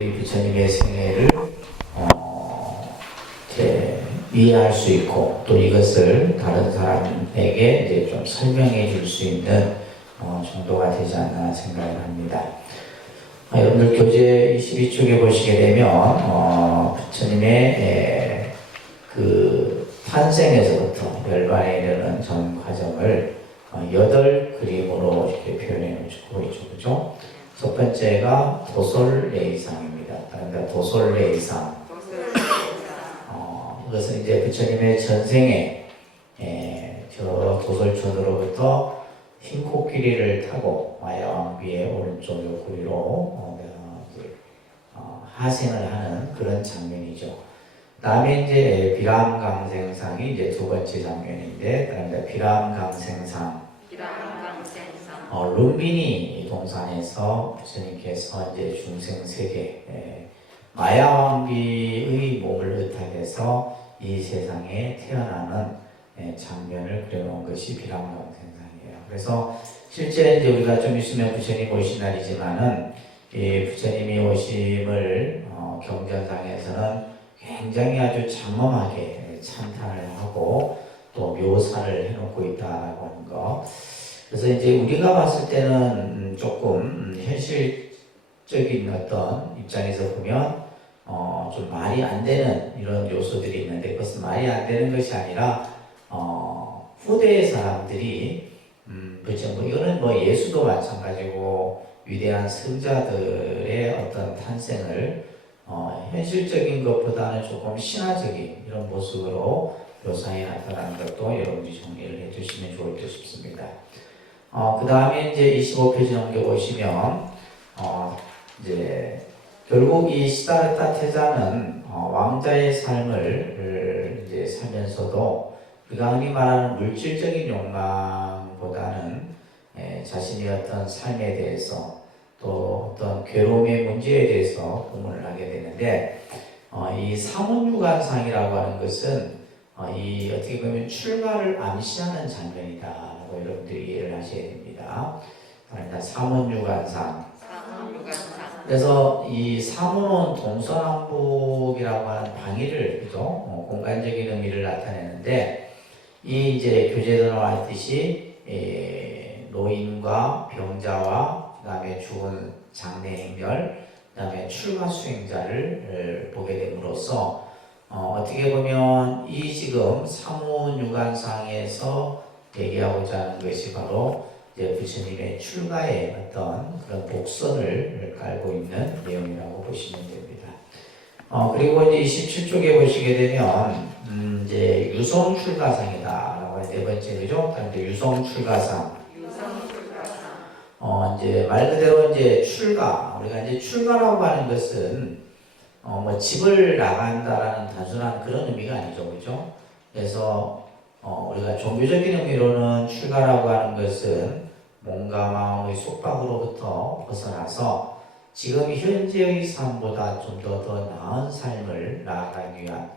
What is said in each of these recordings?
부처님의 생애를 이제 이해할 수 있고 또 이것을 다른 사람에게 이제 좀 설명해 줄 수 있는 정도가 되지 않나 생각을 합니다. 여러분들 교재 22쪽에 보시게 되면 부처님의 그 탄생에서부터 멸반에 이르는 전 과정을 8그림으로 이렇게 표현해 주고 있죠. 그죠? 첫 번째가 도솔레이상입니다. 그러니까 도솔레이상. 이것은 이제 부처님의 전생에 저 도솔촌으로부터 흰 코끼리를 타고 마야왕비의 오른쪽 옆구리로 하생을 하는 그런 장면이죠. 다음에 이제 비람강생상이 이제 두 번째 장면인데, 그러니까 비람강생상. 룸비니 동산에서 부처님께서 이제 중생 세계 마야왕비의 몸을 의탁해서 이 세상에 태어나는 장면을 그려놓은 것이 비람강생상이에요. 그래서 실제 이제 우리가 좀 있으면 부처님 오신 날이지만은 이 부처님이 오심을 경전상에서는 굉장히 아주 장엄하게 찬탄을 하고 또 묘사를 해놓고 있다라고 하는 거. 그래서 이제 우리가 봤을 때는 조금 현실적인 어떤 입장에서 보면 좀 말이 안 되는 이런 요소들이 있는데, 그것은 말이 안 되는 것이 아니라 후대의 사람들이 그렇죠. 이거는 예수도 마찬가지고 위대한 성자들의 어떤 탄생을 현실적인 것보다는 조금 신화적인 이런 모습으로 묘사해 나타나는 것도 여러분들이 정리를 해주시면 좋을 듯 싶습니다. 그 다음에 이제 25페이지 넘겨보시면, 이제, 결국 이 시다르타 태자는, 왕자의 삶을 이제 살면서도, 우리가 흔히 말하는 물질적인 욕망보다는, 자신의 어떤 삶에 대해서, 또 어떤 괴로움의 문제에 대해서 고민을 하게 되는데, 이 사문유관상이라고 하는 것은, 이 어떻게 보면 출가를 암시하는 장면이다. 여러분들이 이해를 하셔야 됩니다. 그러니까 사문유관상. 그래서 이 사문은 동서남북이라고 하는 방위를, 그죠? 공간적인 의미를 나타내는데, 이 이제 교재에 나와 있듯이 노인과 병자와 그다음에 죽은 장례행렬, 그다음에 출가 수행자를 보게 됨으로써 어떻게 보면 이 지금 사문유관상에서 얘기하고자 하는 것이 바로 이제 부처님의 출가의 어떤 그런 복선을 깔고 있는 내용이라고 보시면 됩니다. 그리고 이제 27쪽에 보시게 되면 이제 유성출가상이다라고 네 번째 그죠? 이제 유성출가상. 이제 말 그대로 이제 출가. 우리가 이제 출가라고 하는 것은 집을 나간다라는 단순한 그런 의미가 아니죠, 그죠? 그래서 우리가 종교적인 의미로는 출가라고 하는 것은 몸과 마음의 속박으로부터 벗어나서 지금 현재의 삶보다 좀 더 나은 삶을 나아가기 위한,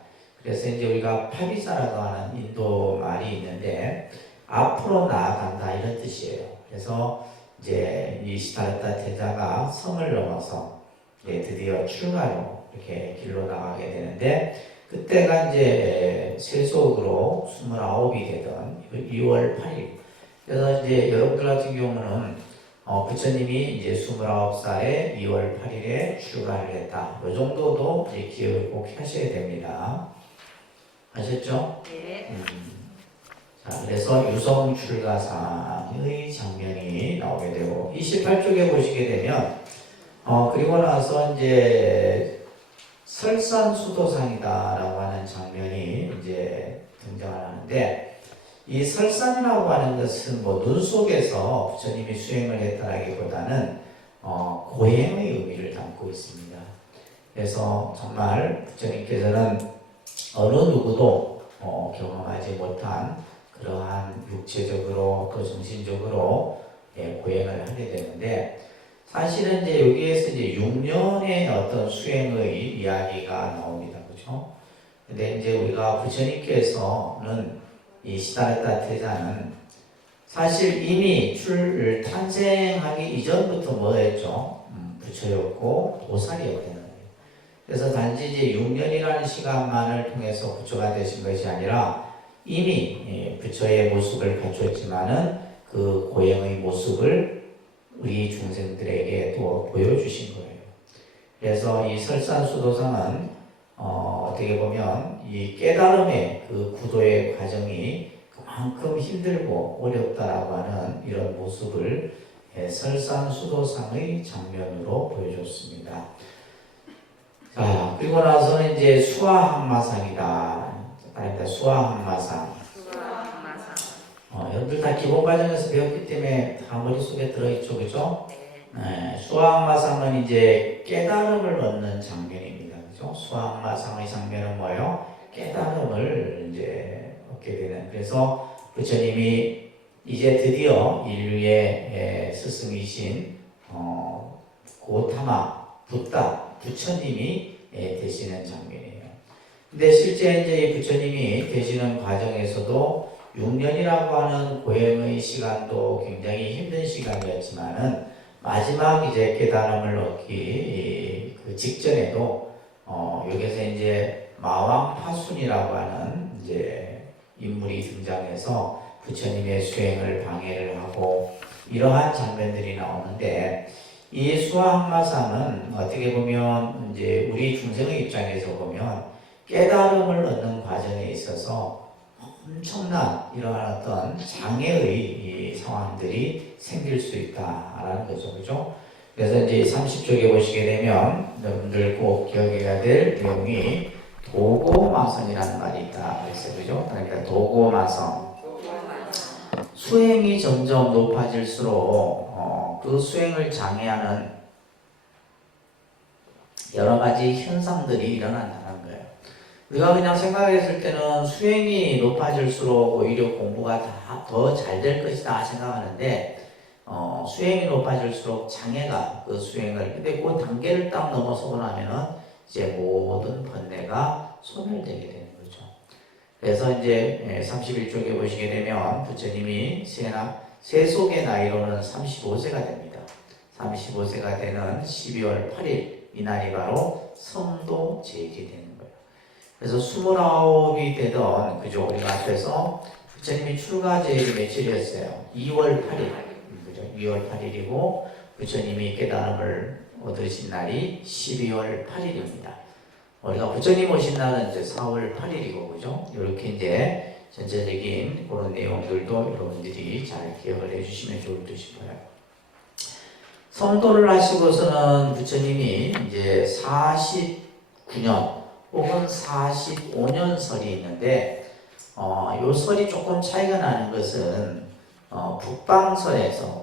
그래서 이제 우리가 파비자라고 하는 인도 말이 있는데 앞으로 나아간다 이런 뜻이에요. 그래서 이제 이 시다르타 태자가 성을 넘어서 드디어 출가로 이렇게 길로 나가게 되는데, 그때가 이제 세속으로 29이 되던 2월 8일. 그래서 이제 여러분들 같은 경우는 부처님이 이제 29살에 2월 8일에 출가를 했다. 이 정도도 이제 기억을 꼭 하셔야 됩니다. 아셨죠? 네. 자, 그래서 유성 출가상의 장면이 나오게 되고, 28쪽에 보시게 되면, 그리고 나서 이제 설산수도상이다라고 하는 장면이 이제 등장을 하는데, 이 설산이라고 하는 것은 눈 속에서 부처님이 수행을 했다라기보다는 고행의 의미를 담고 있습니다. 그래서 정말 부처님께서는 어느 누구도 경험하지 못한 그러한 육체적으로 또 정신적으로 고행을 하게 되는데, 사실은 이제 여기에서 이제 6년의 어떤 수행의 이야기가 나옵니다. 그죠? 근데 이제 우리가 부처님께서는 이 시다르타 태자는 사실 이미 탄생하기 이전부터 뭐였죠? 부처였고 보살이었다는 거예요. 그래서 단지 이제 6년이라는 시간만을 통해서 부처가 되신 것이 아니라 이미 부처의 모습을 갖췄지만은 그 고행의 모습을 우리 중생들에게 또 보여주신 거예요. 그래서 이 설산수도상은 어떻게 보면 이 깨달음의 그 구도의 과정이 그만큼 힘들고 어렵다라고 하는 이런 모습을 설산수도상의 장면으로 보여줬습니다. 자, 그리고 나서는 이제 수화항마상이다. 수화항마상. 여러분들 다 기본 과정에서 배웠기 때문에 다 머릿속에 들어있죠, 그죠? 네, 수화항마상은 이제 깨달음을 얻는 장면입니다, 그죠? 수화항마상의 장면은 뭐예요? 깨달음을 이제 얻게 되는. 그래서 부처님이 이제 드디어 인류의 스승이신 고타마 부처님이 되시는 장면이에요. 근데 실제 이제 이 부처님이 되시는 과정에서도 6년이라고 하는 고행의 시간도 굉장히 힘든 시간이었지만은 마지막 이제 깨달음을 얻기 그 직전에도 여기서 이제 마왕 파순이라고 하는 이제 인물이 등장해서 부처님의 수행을 방해를 하고 이러한 장면들이 나오는데 이 수화항마상은 어떻게 보면 이제 우리 중생의 입장에서 보면 깨달음을 얻는 과정에 있어서 엄청난 이러한 어떤 장애의 이 상황들이 생길 수 있다라는 거죠, 그죠? 그래서 이제 30쪽에 보시게 되면 여러분들 꼭 기억해야 될 내용이 도고마성이라는 말이 있다 그랬어요, 그죠? 그러니까 도고마성. 수행이 점점 높아질수록 그 수행을 장애하는 여러 가지 현상들이 일어난다는 거예요. 우리가 그냥 생각했을 때는 수행이 높아질수록 오히려 공부가 더 잘 될 것이다 생각하는데 수행이 높아질수록 장애가 그 수행을 근데 그 단계를 딱 넘어서고 나면은 이제 모든 번뇌가 소멸되게 되는 거죠. 그래서 이제 31쪽에 보시게 되면 부처님이 세속의 나이로는 35세가 됩니다. 35세가 되는 12월 8일 이날이 바로 성도제일이 되는 거예요. 그래서 29이 되던 그죠? 우리가 앞에서 부처님이 출가제일이 며칠이었어요? 2월 8일 그죠? 2월 8일이고 부처님이 깨달음을 얻으신 날이 12월 8일입니다. 우리가 부처님 오신 날은 이제 4월 8일이고 그죠? 이렇게 이제 전체적인 그런 내용들도 여러분들이 잘 기억을 해주시면 좋을 듯 싶어요. 성도를 하시고서는 부처님이 이제 49년 혹은 45년 설이 있는데 요 설이 조금 차이가 나는 것은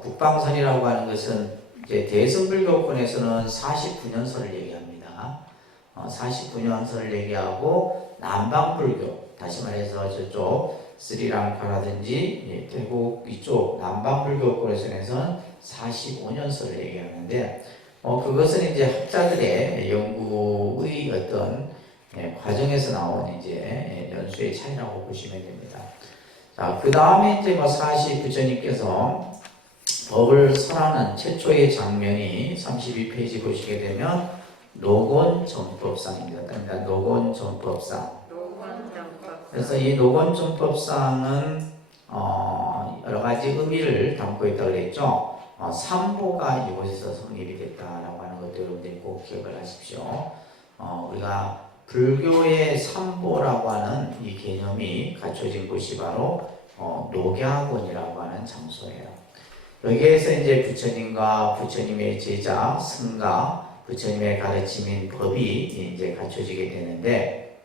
북방설이라고 하는 것은 이제 대승불교권에서는 49년설을 얘기합니다. 49년설을 얘기하고 남방불교, 다시 말해서 저쪽 스리랑카라든지 태국 이쪽 남방불교권에서는 45년설을 얘기하는데 그것은 이제 학자들의 연구의 어떤 과정에서 나온 이제 연수의 차이라고 보시면 됩니다. 자, 그 다음에 이제 부처님께서 법을 설하는 최초의 장면이 32페이지 보시게 되면 노곤정법상입니다. 그러니까 노곤정법상. 그래서 이 노곤정법상은 여러 가지 의미를 담고 있다고 그랬죠. 삼보가 이곳에서 성립이 됐다라고 하는 것도 여러분들이 꼭 기억을 하십시오. 우리가 불교의 삼보라고 하는 이 개념이 갖춰진 곳이 바로 녹야원이라고 하는 장소예요. 여기에서 이제 부처님과 부처님의 제자, 승가, 부처님의 가르침인 법이 이제 갖춰지게 되는데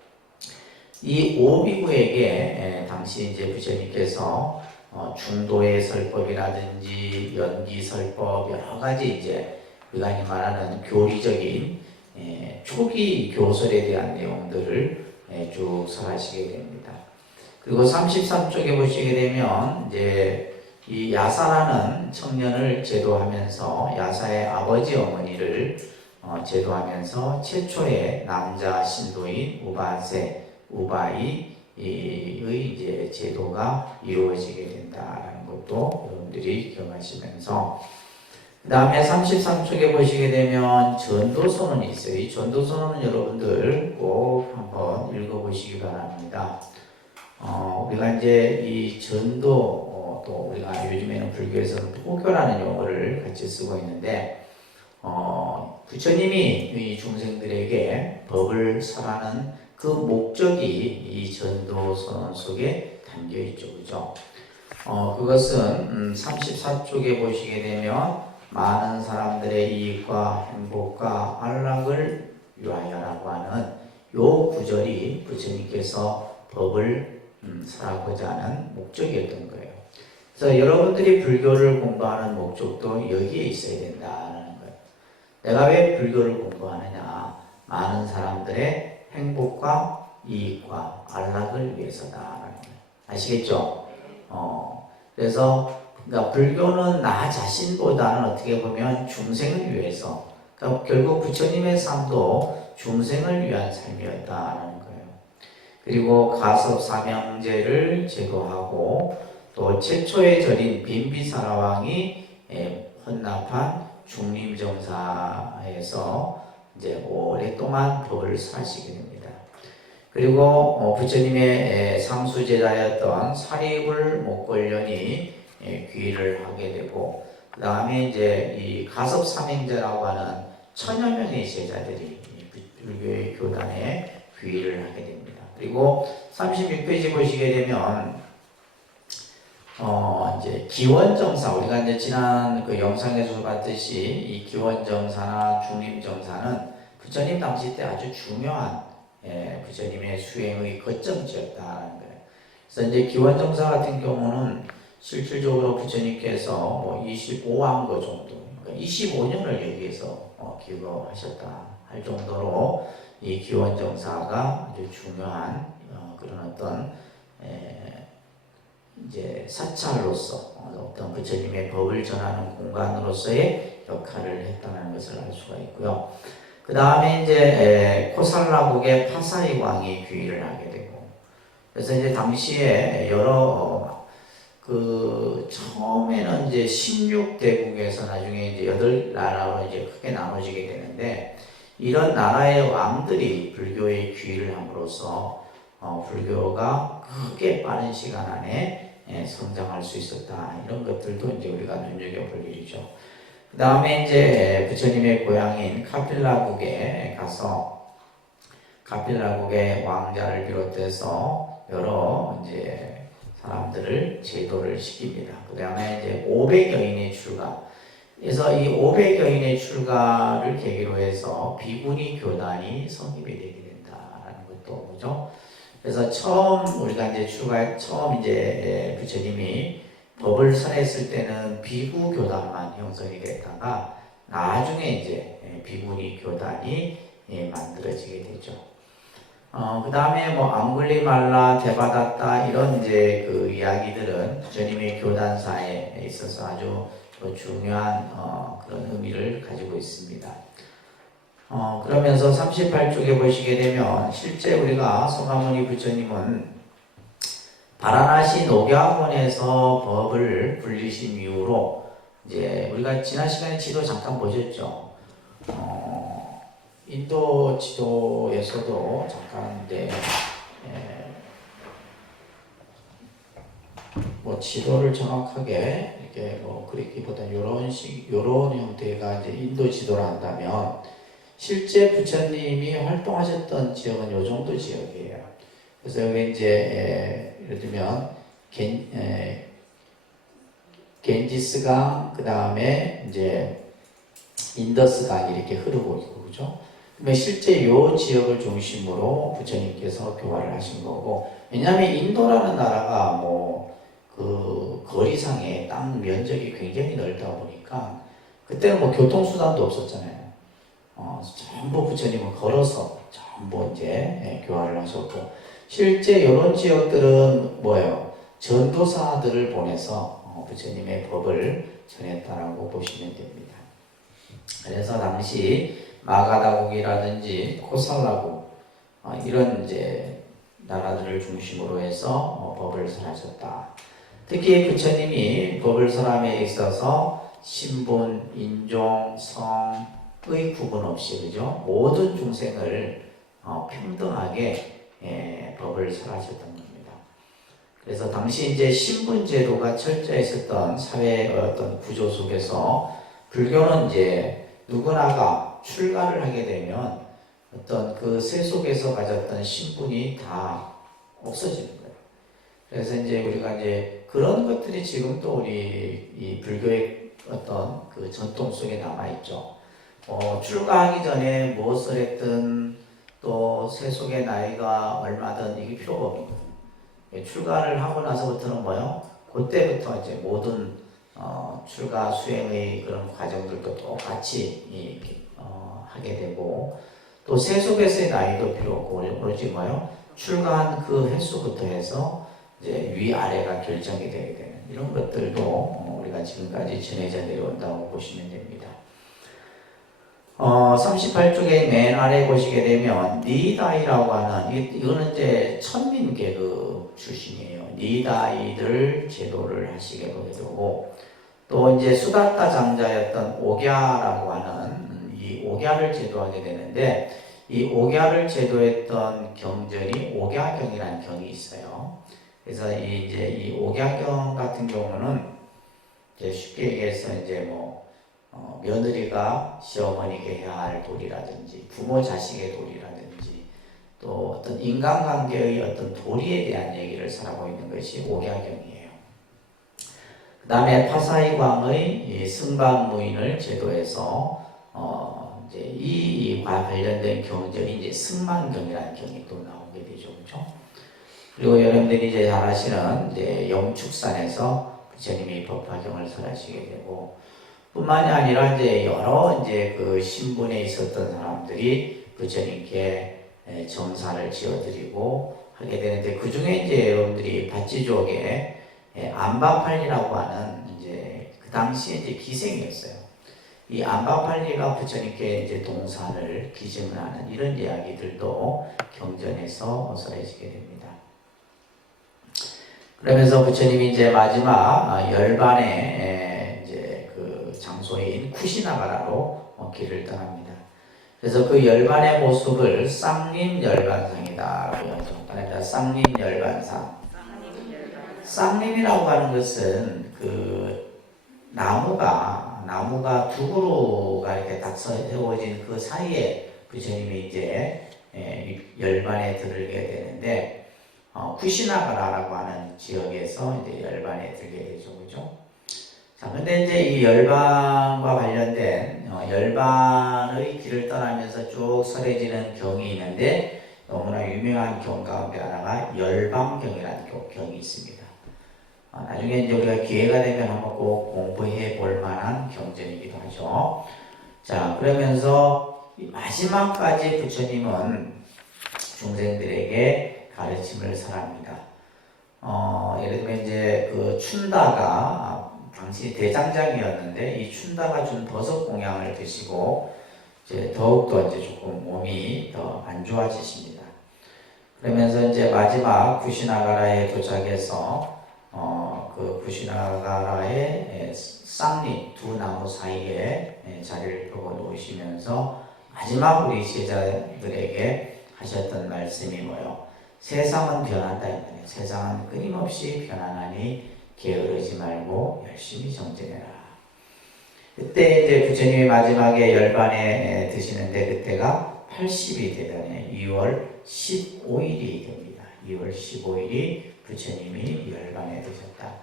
이 오비구에게 당시 이제 부처님께서 중도의 설법이라든지 연기설법 여러 가지 이제 우리가 말하는 교리적인 초기 교설에 대한 내용들을 쭉 설하시게 됩니다. 그리고 33쪽에 보시게 되면 이제 이 야사라는 청년을 제도하면서 야사의 아버지 어머니를 제도하면서 최초의 남자 신도인 우바이의 이제 제도가 이루어지게 된다는 것도 여러분들이 기억하시면서 그 다음에 33쪽에 보시게 되면 전도서론이 있어요. 이 전도서론은 여러분들 꼭 한번 읽어보시기 바랍니다. 우리가 이제 이 전도, 또 우리가 요즘에는 불교에서는 포교라는 용어를 같이 쓰고 있는데, 부처님이 이 중생들에게 법을 설하는 그 목적이 이 전도서론 속에 담겨 있죠. 그죠? 그것은 34쪽에 보시게 되면 많은 사람들의 이익과 행복과 안락을 위하여라고 하는 요 구절이 부처님께서 법을 설하고자 하는 목적이었던 거예요. 그래서 여러분들이 불교를 공부하는 목적도 여기에 있어야 된다는 거예요. 내가 왜 불교를 공부하느냐? 많은 사람들의 행복과 이익과 안락을 위해서다라는 거예요. 아시겠죠? 그래서 그러니까 불교는 나 자신보다는 어떻게 보면 중생을 위해서, 그러니까 결국 부처님의 삶도 중생을 위한 삶이었다는 거예요. 그리고 가섭 삼형제를 제거하고 또 최초의 절인 빈비사라 왕이 혼납한 중림정사에서 이제 오랫동안 법을 설하시게 됩니다. 그리고 부처님의 상수제자였던 사리불 목걸련이 귀의를 하게 되고, 그 다음에 이제 이 가섭삼행제라고 하는 천여 명의 제자들이 불교의 교단에 귀의를 하게 됩니다. 그리고 36페이지 보시게 되면 이제 기원정사, 우리가 이제 지난 그 영상에서 봤듯이 이 기원정사나 중림정사는 부처님 당시 때 아주 중요한 부처님의 수행의 거점지였다는 거예요. 그래서 이제 기원정사 같은 경우는 실질적으로 부처님께서 뭐 25왕거 정도, 그러니까 25년을 여기에서 기거하셨다 할 정도로 이 기원정사가 아주 중요한 그런 어떤 이제 사찰로서 어떤 부처님의 법을 전하는 공간으로서의 역할을 했다는 것을 알 수가 있고요. 그 다음에 이제 코살라국의 파사이 왕이 귀의를 하게 되고, 그래서 이제 당시에 여러 처음에는 이제 16대국에서 나중에 이제 8나라로 이제 크게 나눠지게 되는데, 이런 나라의 왕들이 불교에 귀의를 함으로써 불교가 크게 빠른 시간 안에 성장할 수 있었다. 이런 것들도 이제 우리가 눈여겨볼 일이죠. 그 다음에 이제 부처님의 고향인 카필라국에 가서 카필라국의 왕자를 비롯해서 여러 이제 사람들을 제도를 시킵니다. 그 다음에 이제 500여인의 출가. 그래서 이 500여인의 출가를 계기로 해서 비구니 교단이 성립이 되게 된다라는 것도 보죠. 그래서 처음 우리가 이제 처음 이제 부처님이 법을 설했을 때는 비구 교단만 형성이 됐다가 나중에 이제 비구니 교단이 만들어지게 되죠. 그 다음에 뭐 앙굴리말라, 데바다타 이런 이제 그 이야기들은 부처님의 교단사에 있어서 아주 중요한 그런 의미를 가지고 있습니다. 그러면서 38쪽에 보시게 되면 실제 우리가 소가모니 부처님은 바라나시 녹야원에서 법을 불리신 이후로 이제 우리가 지난 시간에 지도 잠깐 보셨죠. 인도 지도에서도 잠깐 이제 뭐 지도를 정확하게 이렇게 뭐 그리기보다 요런 형태가 이제 인도 지도를 한다면 실제 부처님이 활동하셨던 지역은 요 정도 지역이에요. 그래서 여기 이제 예를 들면 겐지스강, 그 다음에 이제 인더스강이 이렇게 흐르고 있고, 그죠? 그러면 실제 요 지역을 중심으로 부처님께서 교화를 하신 거고, 왜냐하면 인도라는 나라가 뭐 그 거리상의 땅 면적이 굉장히 넓다 보니까 그때는 뭐 교통수단도 없었잖아요. 전부 부처님은 걸어서 전부 이제 교화를 하셨고, 실제 이런 지역들은 뭐예요? 전도사들을 보내서 부처님의 법을 전했다라고 보시면 됩니다. 그래서 당시 마가다국이라든지 코살라국 이런 이제 나라들을 중심으로 해서 법을 설하셨다. 특히 부처님이 법을 설함에 있어서 신분, 인종, 성의 구분 없이 그죠? 모든 중생을 평등하게 법을 설하셨던 겁니다. 그래서 당시 이제 신분 제도가 철저했었던 사회의 어떤 구조 속에서 불교는 이제 누구나가 출가를 하게 되면 어떤 그 세속에서 가졌던 신분이 다 없어지는 거예요. 그래서 이제 우리가 이제 그런 것들이 지금도 우리 이 불교의 어떤 그 전통 속에 남아있죠. 출가하기 전에 무엇을 했든 또 세속의 나이가 얼마든 이게 필요가 없는 거예요. 출가를 하고 나서부터는 뭐요? 그때부터 이제 모든 출가 수행의 그런 과정들도 똑같이 하게 되고 또 세속에서의 나이도 필요 없고 오로지 뭐요? 출가한 그 횟수부터 해서 이제 위아래가 결정이 되게 되는 이런 것들도 우리가 지금까지 전해져 내려온다고 보시면 됩니다. 38쪽에 맨 아래 보시게 되면 니다이라고 하는 이거는 이제 천민 계급 출신이에요. 니다이들 제도를 하시게 되고 또 이제 수다타 장자였던 옥야라고 하는 이 옥야를 제도하게 되는데 이 옥야를 제도했던 경전이 옥야경이라는 경이 있어요. 그래서 이제 이 옥야경 같은 경우는 이제 쉽게 얘기해서 이제 뭐 며느리가 시어머니에게 해야 할 도리라든지 부모 자식의 도리라든지 또 어떤 인간관계의 어떤 도리에 대한 얘기를 설하고 있는 것이 옥야경이에요. 그 다음에 파사이광의 승방무인을 제도해서 이제 이와 관련된 경전이 이제 승만경이라는 경이 또 나오게 되죠, 그렇죠? 그리고 여러분들이 이제 잘 아시는 이제 영축산에서 부처님이 법화경을 설하시게 되고, 뿐만이 아니라 이제 여러 이제 그 신분에 있었던 사람들이 부처님께 정사를 지어드리고 하게 되는데 그 중에 이제 여러분들이 바찌족에 안바팔리라고 하는 이제 그 당시에 이제 기생이었어요. 이 안바팔리가 부처님께 이제 동사를 기증을 하는 이런 이야기들도 경전에서 설해지게 됩니다. 그러면서 부처님이 이제 마지막 열반의 이제 그 장소인 쿠시나가라로 길을 떠납니다. 그래서 그 열반의 모습을 쌍림 열반상이다라고 하죠. 그러니까 쌍림 열반상. 쌍림이라고 하는 것은 그 나무가 두 그루가 이렇게 딱 세워진 그 사이에 부처님이 이제 열반에 들게 되는데. 쿠시나가라라고 하는 지역에서 이제 열반에 들게 되죠, 그죠? 자, 근데 이제 이 열반과 관련된 열반의 길을 떠나면서 쭉 설해지는 경이 있는데 너무나 유명한 경 가운데 하나가 열반경이라는 경이 있습니다. 나중에 이제 우리가 기회가 되면 한번 꼭 공부해 볼 만한 경전이기도 하죠. 자, 그러면서 마지막까지 부처님은 중생들에게 가르침을 설합니다. 예를 들면 이제 그 춘다가 당시 대장장이었는데 이 춘다가 준 버섯 공양을 드시고 이제 더욱더 이제 조금 몸이 더 안 좋아지십니다. 그러면서 이제 마지막 구시나가라에 도착해서 그 구시나가라의 쌍잎 두 나무 사이에 자리를 펴고 놓으시면서 마지막 우리 제자들에게 하셨던 말씀이 뭐요? 세상은 변한다. 세상은 끊임없이 변하나니 게으르지 말고 열심히 정진해라. 그때 이제 부처님이 마지막에 열반에 드시는데 그때가 80이 되던 2월 15일이 됩니다. 2월 15일이 부처님이 열반에 드셨다.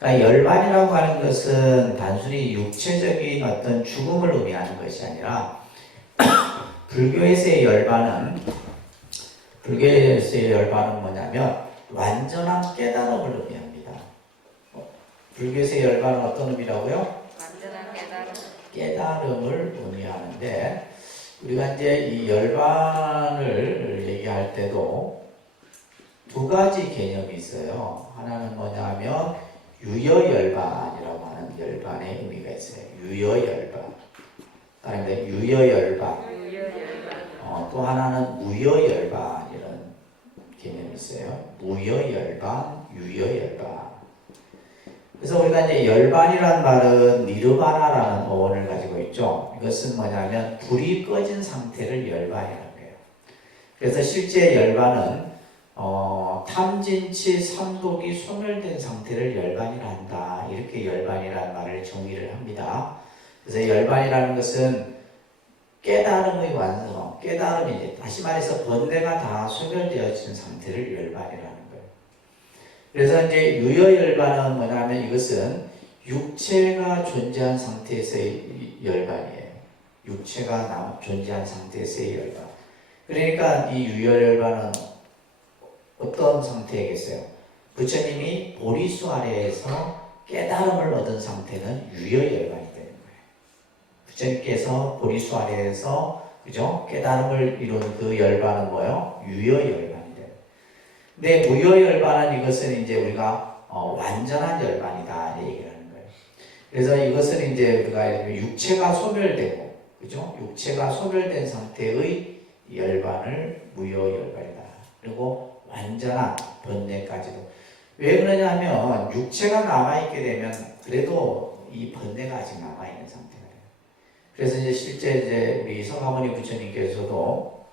그러니까 열반이라고 하는 것은 단순히 육체적인 어떤 죽음을 의미하는 것이 아니라 불교에서의 열반은 뭐냐면 완전한 깨달음을 의미합니다. 불교에서의 열반은 어떤 의미라고요? 완전한 깨달음. 깨달음을 의미하는데 우리가 이제 이 열반을 얘기할 때도 두 가지 개념이 있어요. 하나는 뭐냐면 유여열반이라고 하는 열반의 의미가 있어요. 유여열반. 그다음에 유여열반. 또 하나는 무여열반 이런 개념이 있어요. 무여열반, 유여열반. 그래서 우리가 이제 열반이라는 말은 니르바나라는 어원을 가지고 있죠. 이것은 뭐냐면 불이 꺼진 상태를 열반이라고 해요. 그래서 실제 열반은 탐진치 삼독이 소멸된 상태를 열반이라 한다. 이렇게 열반이라는 말을 정의를 합니다. 그래서 열반이라는 것은 깨달음의 완성, 깨달음이 이제 다시 말해서 번뇌가 다 소멸되어진 상태를 열반이라는 거예요. 그래서 이제 유여열반은 뭐냐면 이것은 육체가 존재한 상태에서의 열반이에요. 육체가 존재한 상태에서의 열반. 그러니까 이 유여열반은 어떤 상태겠어요? 부처님이 보리수 아래에서 깨달음을 얻은 상태는 유여열반이 되는 거예요. 부처님께서 보리수 아래에서 그죠? 깨달음을 이룬 그 열반은 뭐예요? 유여열반이 돼요. 근데 무여열반은 이것은 이제 우리가 완전한 열반이다 얘기를 하는 거예요. 그래서 이것은 이제 우리가 육체가 소멸되고 그죠? 육체가 소멸된 상태의 열반을 무여열반이다. 그리고 완전한 번뇌까지도. 왜 그러냐면 육체가 남아있게 되면 그래도 이 번뇌가 아직 남아있는 상태예요. 그래서 이제 실제 이제 우리 서가모니 부처님께서도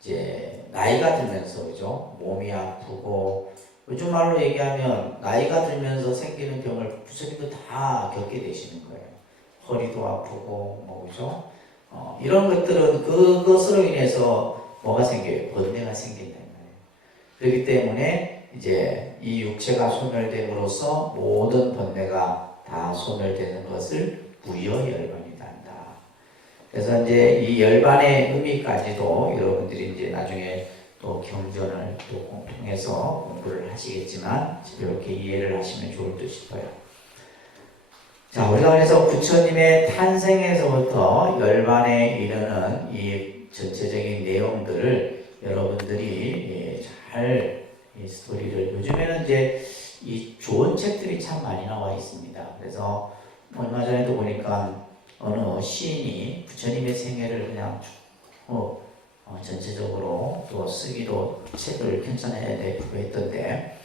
이제 나이가 들면서 그죠? 몸이 아프고 요즘 말로 얘기하면 나이가 들면서 생기는 병을 부처님도 다 겪게 되시는 거예요. 허리도 아프고 뭐 그죠? 이런 것들은 그것으로 인해서 뭐가 생겨요? 번뇌가 생긴다는 거예요. 그렇기 때문에 이제 이 육체가 소멸됨으로써 모든 번뇌가 다 소멸되는 것을 무여열반이다 한다. 그래서 이제 이 열반의 의미까지도 여러분들이 이제 나중에 또 경전을 또 통해서 공부를 하시겠지만 이렇게 이해를 하시면 좋을 듯 싶어요. 자, 우리가 그래서 부처님의 탄생에서부터 열반에 이르는 이 전체적인 내용들을 여러분들이 잘 이 스토리를 요즘에는 이제 이 좋은 책들이 참 많이 나와 있습니다. 그래서 얼마 전에도 보니까 어느 시인이 부처님의 생애를 그냥 전체적으로 또 쓰기도 책을 편찬해야 되고 했던데,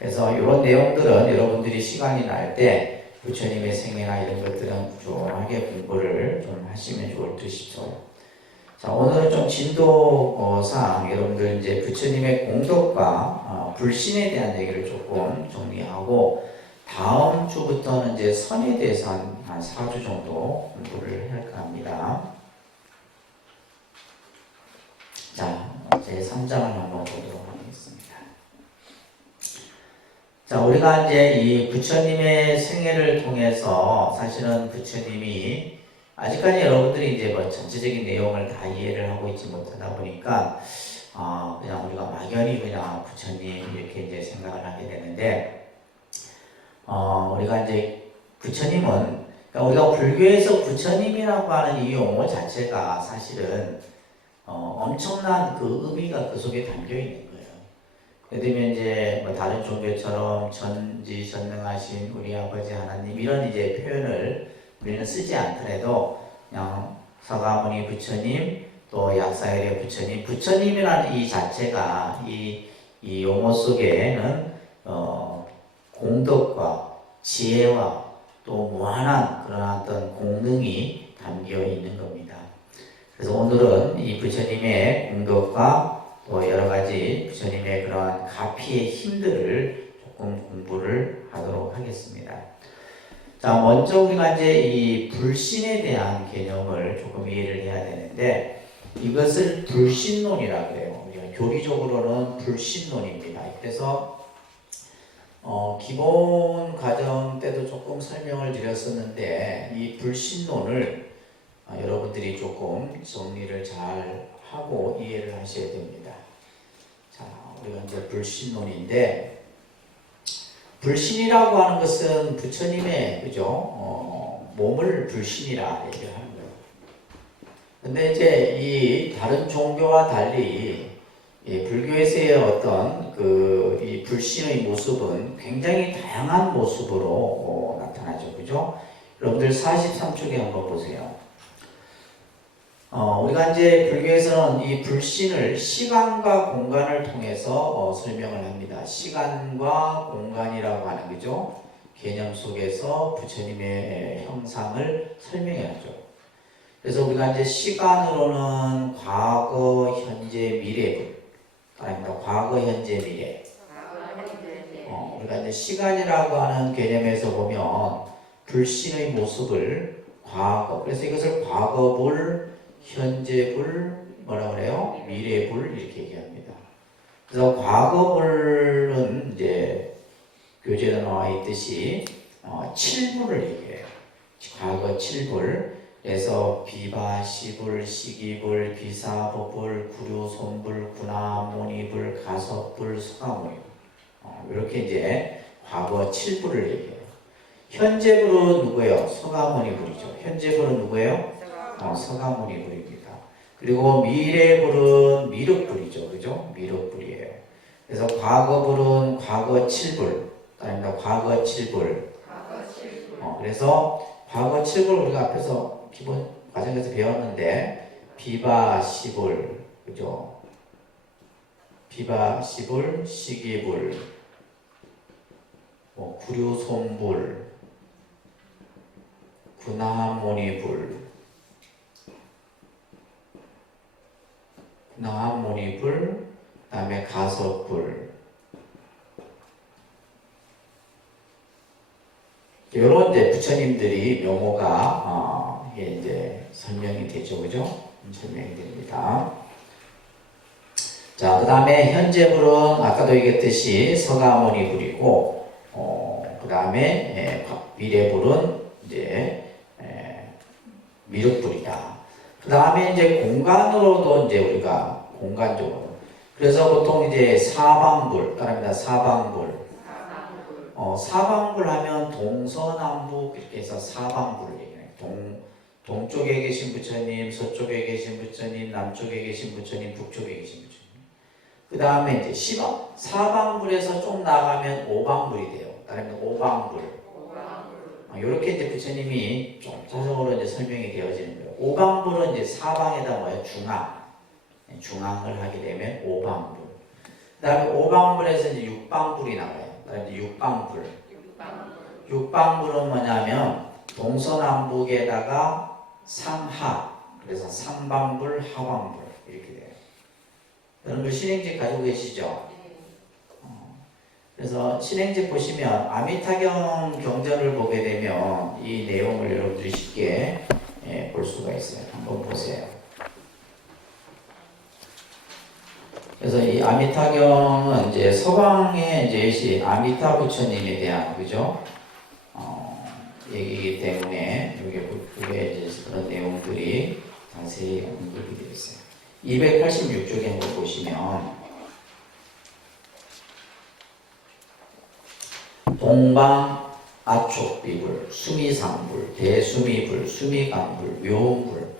그래서 이런 내용들은 여러분들이 시간이 날 때 부처님의 생애나 이런 것들은 꾸준하게 공부를 좀 하시면 좋을 듯 싶어요. 자, 오늘은 좀 진도상 여러분들 이제 부처님의 공덕과 불신에 대한 얘기를 조금 정리하고 다음 주부터는 이제 선에 대해서 한 4주 정도 공부를 할까 합니다. 자, 제 3장을 한번 보도록 하겠습니다. 자, 우리가 이제 이 부처님의 생애를 통해서 사실은 부처님이 아직까지 여러분들이 이제 뭐 전체적인 내용을 다 이해를 하고 있지 못하다 보니까 그냥 우리가 막연히 그냥 부처님 이렇게 이제 생각을 하게 되는데, 우리가 이제 부처님은 그러니까 우리가 불교에서 부처님이라고 하는 이 용어 자체가 사실은 엄청난 그 의미가 그 속에 담겨 있는 거예요. 예를 들면 이제 뭐 다른 종교처럼 전지전능하신 우리 아버지 하나님 이런 이제 표현을 우리는 쓰지 않더라도 그냥 서가모니 부처님 또 약사열의 부처님, 부처님이라는 이 자체가 이 용어 속에는 공덕과 지혜와 또 무한한 그런 어떤 공능이 담겨 있는 겁니다. 그래서 오늘은 이 부처님의 공덕과 또 여러 가지 부처님의 그런 가피의 힘들을 조금 공부를 하도록 하겠습니다. 자, 먼저 우리가 이제 이 불신에 대한 개념을 조금 이해를 해야 되는데, 이것을 불신론이라고 해요. 우리가 교리적으로는 불신론입니다. 그래서 기본 과정 때도 조금 설명을 드렸었는데, 이 불신론을 여러분들이 조금 정리를 잘 하고 이해를 하셔야 됩니다. 자, 우리가 이제 불신론인데, 불신이라고 하는 것은 부처님의 그죠? 몸을 불신이라 얘기를 하는 거예요. 근데 이제 이 다른 종교와 달리 이 불교에서의 어떤 이 불신의 모습은 굉장히 다양한 모습으로 나타나죠. 그죠? 여러분들 43쪽에 한번 보세요. 우리가 이제 불교에서는 이 불신을 시간과 공간을 통해서 설명을 합니다. 시간과 공간이라고 하는 거죠. 개념 속에서 부처님의 형상을 설명해야죠. 그래서 우리가 이제 시간으로는 과거, 현재, 미래, 아닙니다. 과거, 현재, 미래. 우리가 이제 시간이라고 하는 개념에서 보면 불신의 모습을 과거, 그래서 이것을 과거불, 현재불, 뭐라 그래요? 미래불 이렇게 얘기합니다. 그래서 과거불은 이제 교재에 나와 있듯이 7불을 얘기해요. 과거 7불. 그래서 비바, 시불, 시기불, 비사법불, 구류, 손불, 군화, 모니불, 가섭불, 수가모니. 이렇게 이제 과거 7불을 얘기해요. 현재불은 누구예요? 서가모니불이죠. 현재불은 누구예요? 서가모니불입니다. 그리고 미래불은 미륵불이죠. 그죠? 미륵불이에요. 그래서 과거불은 과거 7불. 아닙니다. 과거 7불. 그래서 과거 7불 우리가 앞에서 기본 과정에서 배웠는데 비바, 시불, 그죠? 비바, 시불, 시기불, 구류, 손불, 군화모니불, 군화모니불, 그 다음에 가섭불. 이런 이제 부처님들이 명호가 이게 이제 설명이 되죠, 그죠? 설명이 됩니다. 자, 그 다음에 현재불은 아까도 얘기했듯이 서가모니불이고, 그 다음에 미래불은 이제 미륵불이다. 그 다음에 이제 공간으로도 이제 우리가 공간적으로. 그래서 보통 이제 사방불, 따릅니다. 사방불. 사방불 하면 동서남북 이렇게 해서 사방불을 얘기해요. 동쪽에 계신 부처님, 서쪽에 계신 부처님, 남쪽에 계신 부처님, 북쪽에 계신 부처님. 그 다음에 이제 사방불에서 좀 나가면 오방불이 돼요. 따르면 오방불. 이렇게 이제 부처님이 좀 자성으로 이제 설명이 되어지는 거예요. 오방불은 이제 사방에다 뭐예요? 중앙을 하게 되면 오방불. 그 다음에 오방불에서 이제 육방불이 나와요. 그다음에 육방불. 육방불은 뭐냐면 동서남북에다가 상하. 그래서 상방불, 하방불 이렇게 돼요. 여러분들 신행집 가지고 계시죠? 그래서 신행집 보시면 아미타경 경전을 보게 되면 이 내용을 여러분들이 쉽게 볼 수가 있어요. 한번 보세요. 그래서 이 아미타경은 이제 서방의 이제 아미타 부처님에 대한 그죠? 얘기이기 때문에 이게 이제 그런 내용들이 자세히 언급이 되어 있어요. 286쪽에 한번 보시면 동방 아촉비불, 수미상불, 대수미불, 수미강불, 묘불.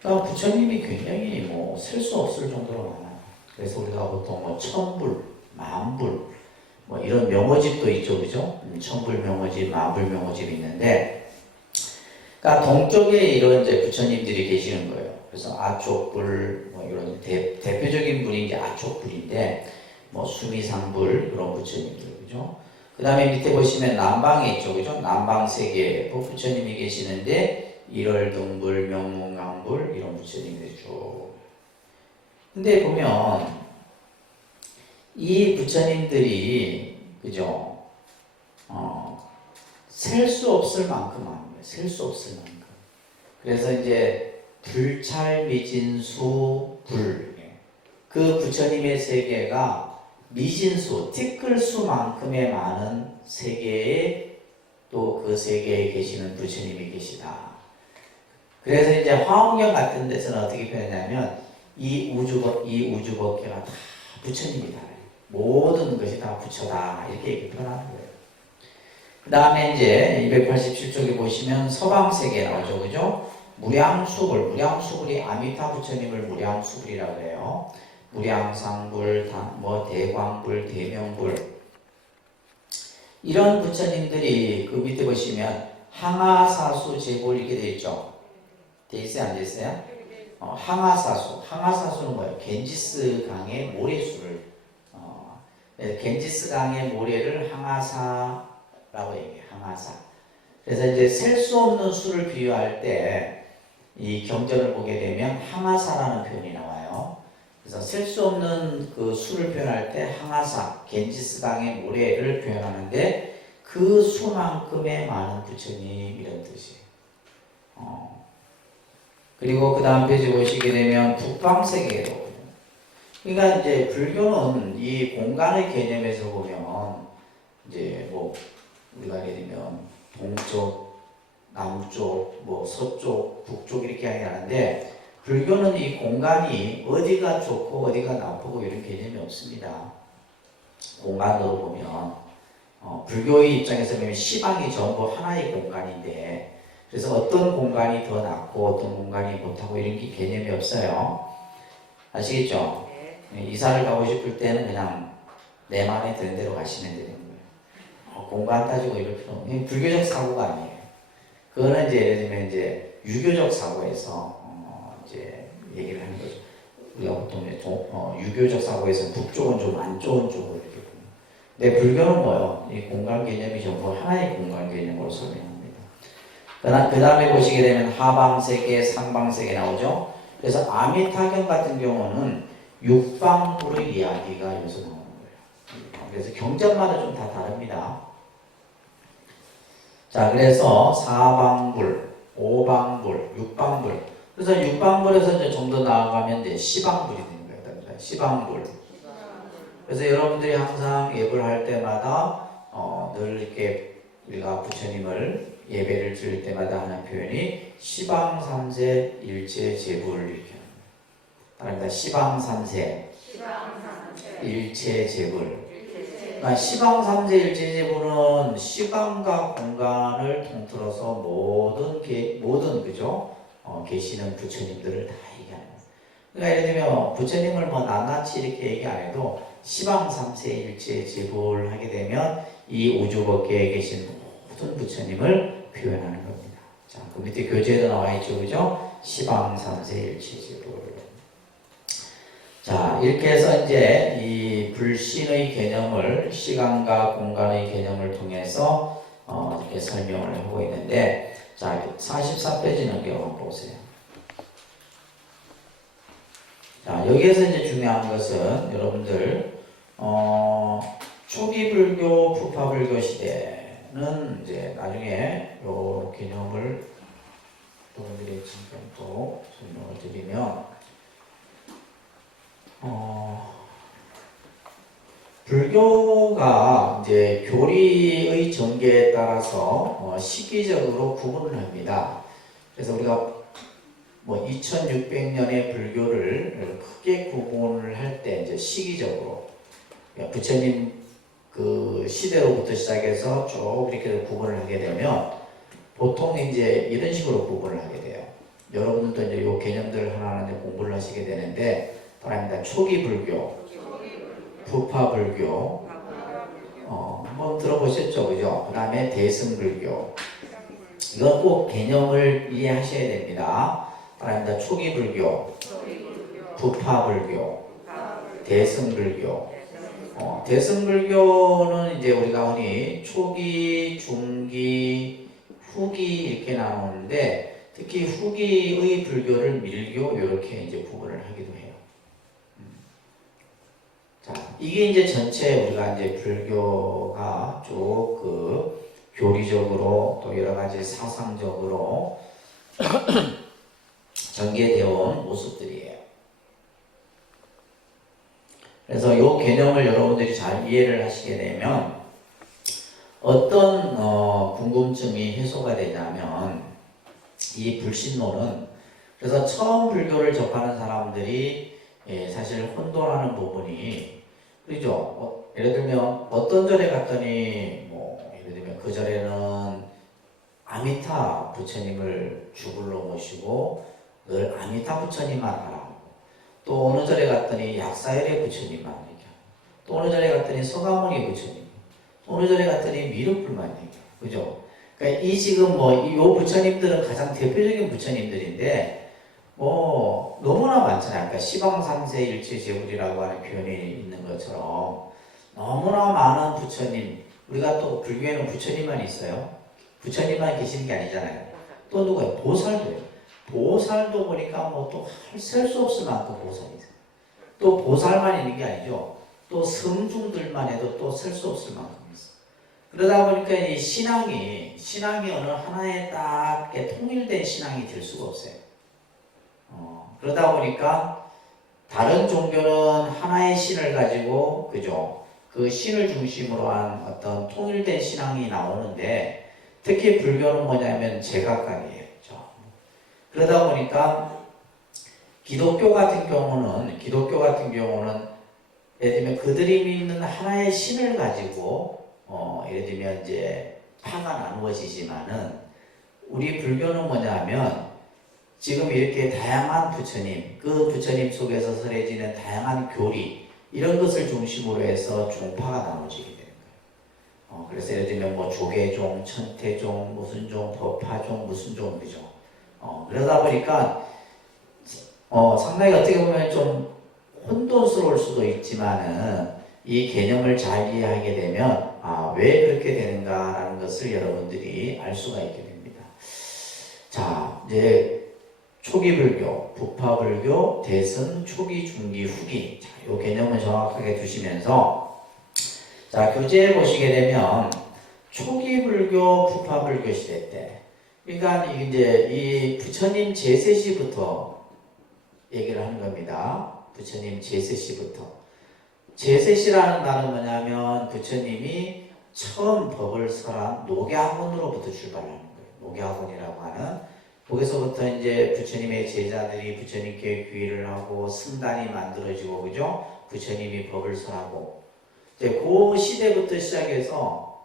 그러니까 부처님이 굉장히 셀 수 없을 정도로 많아요. 그래서 우리가 보통 천불, 만불, 이런 명호집도 있죠, 그죠? 천불 명호집, 만불 명호집이 있는데, 그러니까 동쪽에 이런 이제 부처님들이 계시는 거예요. 그래서 아촉불, 이런 대표적인 분이 이제 아촉불인데, 수미상불 이런 부처님들, 그죠? 그 다음에 밑에 보시면 남방에 있죠, 그죠? 남방 세계에 부처님이 계시는데, 일월등불, 명문강불 이런 부처님들이 쭉. 근데 보면 이 부처님들이 그죠? 셀 수 없을 만큼 합니다. 셀 수 없을 만큼. 그래서 이제 불찰미진수 불. 그 부처님의 세계가 미진수, 티끌수만큼의 많은 세계에 또 그 세계에 계시는 부처님이 계시다. 그래서 이제 화엄경 같은 데서는 어떻게 표현하냐면 이 우주법계가 다 부처님이다. 모든 것이 다 부처다. 이렇게 표현하는 거예요. 그 다음에 이제 287쪽에 보시면 서방세계 나오죠. 그죠? 무량수불이 아미타 부처님을 무량수불이라고 해요. 무량상불, 대광불, 대명불. 이런 부처님들이 그 밑에 보시면 항아사수 제불 이렇게 되어 있죠. 되어 있어요? 안 되어 있어요? 항아사수. 항아사수는 뭐예요? 겐지스 강의 모래수를 겐지스 강의 모래를 항아사라고 얘기해요. 항아사. 그래서 이제 셀 수 없는 수를 비유할 때 이 경전을 보게 되면 항아사라는 표현이 나와요. 그래서 셀 수 없는 그 수를 표현할 때 항아사, 겐지스 강의 모래를 표현하는데 그 수만큼의 많은 부처님 이런 뜻이에요. 그리고 그 다음 페이지 보시게 되면 북방세계로. 그러니까 이제 불교는 이 공간의 개념에서 보면 이제 뭐 우리가 예를 들면 동쪽, 남쪽, 뭐 서쪽, 북쪽 이렇게 하는데 불교는 이 공간이 어디가 좋고 어디가 나쁘고 이런 개념이 없습니다. 공간으로 보면 불교의 입장에서 보면 시방이 전부 하나의 공간인데 그래서 어떤 공간이 더 낫고 어떤 공간이 못하고 이런 게 개념이 없어요. 아시겠죠? 네. 이사를 가고 싶을 때는 그냥 내 마음에 드는 대로 가시면 되는 거예요. 공간 따지고 이럴 필요 없는 불교적 사고가 아니에요. 그거는 이제 예를 들면 이제 유교적 사고에서 이제 얘기를 하는 거죠. 우리가 보통 유교적 사고에서 북쪽은 좀 안 좋은 쪽으로 이렇게 보면. 근데 불교는 뭐요? 이 공간 개념이 전부 하나의 공간 개념으로 설명합니다. 그 다음에 보시게 되면 하방세계, 상방세계 나오죠. 그래서 아미타경 같은 경우는 육방불의 이야기가 여기서 나오는 거예요. 그래서 경전마다 좀 다 다릅니다. 자, 그래서 사방불, 오방불, 육방불. 그래서 육방불에서 이제 좀 더 나아가면 이제 시방불이 되는 거예요. 시방불. 그래서 여러분들이 항상 예불 할 때마다 늘 이렇게 우리가 부처님을 예배를 드릴 때마다 하는 표현이 시방삼세 일체제불 이렇게 합니다. 시방삼세 일체제불. 시방삼세 일체제불은 시간과 공간을 통틀어서 모든 그죠? 계시는 부처님들을 다 얘기하는 거예요. 그러니까 예를 들면 부처님을 뭐 낱낱이 이렇게 얘기 안 해도 시방삼세 일체제불 하게 되면 이 우주법계에 계신 모든 부처님을 표현하는 겁니다. 자, 그 밑에 교재에도 나와 있죠, 그죠? 시방삼세 일체제불. 자, 이렇게 해서 이제 이 불신의 개념을 시간과 공간의 개념을 통해서 이렇게 설명을 하고 있는데, 자, 44페이지 넘겨가 보세요. 자, 여기에서 이제 중요한 것은 여러분들 초기 불교, 부파 불교 시대는 이제 나중에 요 개념을 여러분들이 지금 또 설명을 드리면. 불교가 이제 교리의 전개에 따라서 시기적으로 구분을 합니다. 그래서 우리가 뭐 2600년의 불교를 크게 구분을 할 때 이제 시기적으로 부처님 그 시대로부터 시작해서 쭉 이렇게 구분을 하게 되면 보통 이제 이런 식으로 구분을 하게 돼요. 여러분들도 이제 요 개념들을 하나하나 공부를 하시게 되는데 바랍니다. 초기 불교, 부파 불교, 한번 들어보셨죠, 그죠? 그 다음에 대승 불교. 이건 꼭 개념을 이해하셔야 됩니다. 바랍니다. 초기 불교, 부파 불교, 대승 불교. 대승 불교는 이제 우리가 흔히 초기, 중기, 후기 이렇게 나오는데 특히 후기의 불교를 밀교 이렇게 이제 구분을 하기도 해요. 자, 이게 이제 전체 우리가 이제 불교가 쭉 그 교리적으로 또 여러 가지 사상적으로 전개되어 온 모습들이에요. 그래서 이 개념을 여러분들이 잘 이해를 하시게 되면 어떤 궁금증이 해소가 되냐면 이 불신론은 그래서 처음 불교를 접하는 사람들이 사실 혼돈하는 부분이 그죠? 예를 들면 어떤 절에 갔더니 뭐 예를 들면 그 절에는 아미타 부처님을 주불로 모시고 늘 아미타 부처님만 하라고 또 어느 절에 갔더니 약사열의 부처님만 얘기하고 또 어느 절에 갔더니 서가모니 부처님 또 어느 절에 갔더니 미륵불만 얘기하고 그죠? 그러니까 이 지금 뭐 이 부처님들은 가장 대표적인 부처님들인데 너무나 많잖아요. 그러니까 시방삼세 일체제불이라고 하는 표현이 있는 것처럼 너무나 많은 부처님, 우리가 또 불교에는 부처님만 있어요. 부처님만 계시는 게 아니잖아요. 또 누구예요? 보살도예요. 보살도 보니까 뭐 또 셀 수 없을 만큼 보살이 있어요. 또 보살만 있는 게 아니죠. 또 성중들만 해도 또 셀 수 없을 만큼 있어요. 그러다 보니까 이 신앙이 어느 하나의 딱 통일된 신앙이 될 수가 없어요. 그러다 보니까 다른 종교는 하나의 신을 가지고, 그죠? 그 신을 중심으로 한 어떤 통일된 신앙이 나오는데, 특히 불교는 뭐냐면 제각각이에요. 그죠? 그러다 보니까 기독교 같은 경우는 예를 들면 그들이 믿는 하나의 신을 가지고, 예를 들면 이제 파가 나누어지지만은, 우리 불교는 뭐냐면 지금 이렇게 다양한 부처님, 그 부처님 속에서 설해지는 다양한 교리, 이런 것을 중심으로 해서 종파가 나눠지게 되는 거예요. 그래서 예를 들면 뭐 조계종, 천태종, 무슨 종, 법화종, 무슨 종, 그죠? 그러다 보니까 상당히 어떻게 보면 좀 혼돈스러울 수도 있지만은 이 개념을 잘 이해하게 되면 왜 그렇게 되는가라는 것을 여러분들이 알 수가 있게 됩니다. 자, 이제 초기 불교, 부파 불교, 대승, 초기, 중기, 후기. 자, 이 개념을 정확하게 두시면서 자, 교재에 보시게 되면 초기 불교, 부파 불교 시대 때, 그러니까 이제 이 부처님 제세 시부터 얘기를 하는 겁니다. 부처님 제세 시부터. 제세 시라는 말은 뭐냐면 부처님이 처음 법을 설한 녹야학원으로부터 출발하는 거예요. 녹야학원이라고 하는. 거기서부터 이제 부처님의 제자들이 부처님께 귀의를 하고 승단이 만들어지고, 그죠? 부처님이 법을 설하고, 이제 그 시대부터 시작해서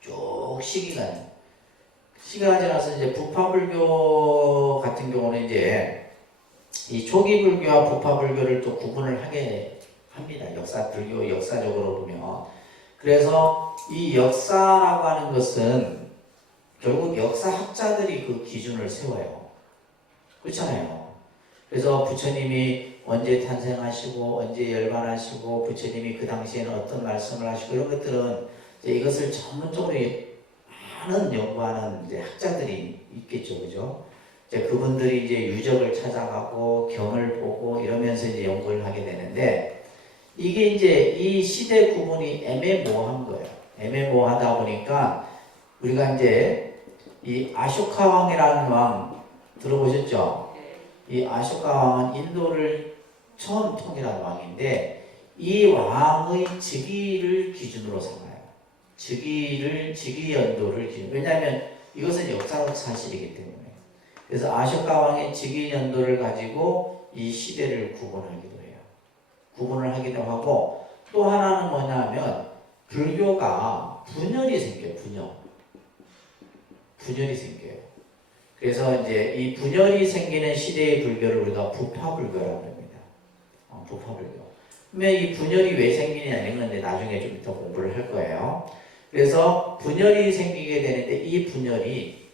쭉 시기가 지나서 이제 부파불교 같은 경우는 이제 이 초기 불교와 부파불교를 또 구분을 하게 합니다. 불교 역사적으로 보면. 그래서 이 역사라고 하는 것은 결국 역사학자들이 그 기준을 세워요. 그렇잖아요. 그래서 부처님이 언제 탄생하시고 언제 열반하시고 부처님이 그 당시에는 어떤 말씀을 하시고 이런 것들은 이제 이것을 전문적으로 많은 연구하는 이제 학자들이 있겠죠. 그죠? 이제 그분들이 이제 유적을 찾아가고 경을 보고 이러면서 이제 연구를 하게 되는데 이게 이제 이 시대 구분이 애매모호한 거예요. 애매모호하다 보니까 우리가 이제 이 아쇼카 왕이라는 왕 들어보셨죠? 이 아쇼카 왕은 인도를 처음 통일한 왕인데 이 왕의 즉위를 기준으로 삼아요. 즉위 연도를 기준. 왜냐하면 이것은 역사적 사실이기 때문에. 그래서 아쇼카 왕의 즉위 연도를 가지고 이 시대를 구분하기도 해요. 구분을 하기도 하고 또 하나는 뭐냐면 불교가 분열이 생겨요. 분열이 생겨요. 그래서 이제 이 분열이 생기는 시대의 불교를 우리가 부파불교라고 합니다. 부파불교. 그러면 이 분열이 왜 생기냐는 건 나중에 좀 더 공부를 할 거예요. 그래서 분열이 생기게 되는데 이 분열이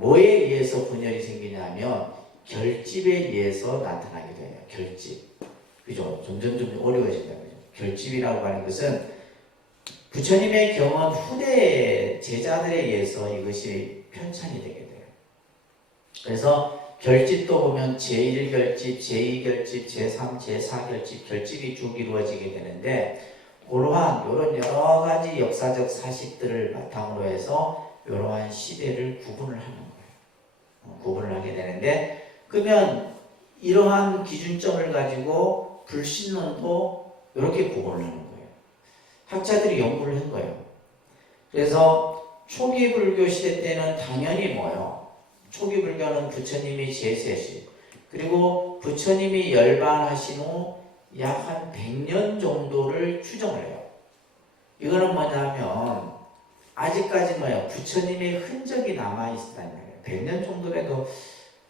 뭐에 의해서 분열이 생기냐면 결집에 의해서 나타나게 돼요. 결집. 그죠? 점점 어려워진다. 그죠? 결집이라고 하는 것은 부처님의 경험 후대 제자들에 의해서 이것이 편찬이 되게 돼요. 그래서 결집도 보면 제1결집, 제2결집, 제3, 제4결집, 결집이 쭉 이루어지게 되는데 이러한 여러 가지 역사적 사실들을 바탕으로 해서 이러한 시대를 구분을 하는 거예요. 구분을 하게 되는데 그러면 이러한 기준점을 가지고 불신론도 이렇게 구분을 하는 거예요. 학자들이 연구를 한 거예요. 그래서 초기 불교 시대 때는 당연히 뭐예요? 초기 불교는 부처님이 제세시 그리고 부처님이 열반하신 후 약 한 100년 정도를 추정을 해요. 이거는 뭐냐면 아직까지 뭐예요? 부처님의 흔적이 남아있다는 거예요. 100년 정도라도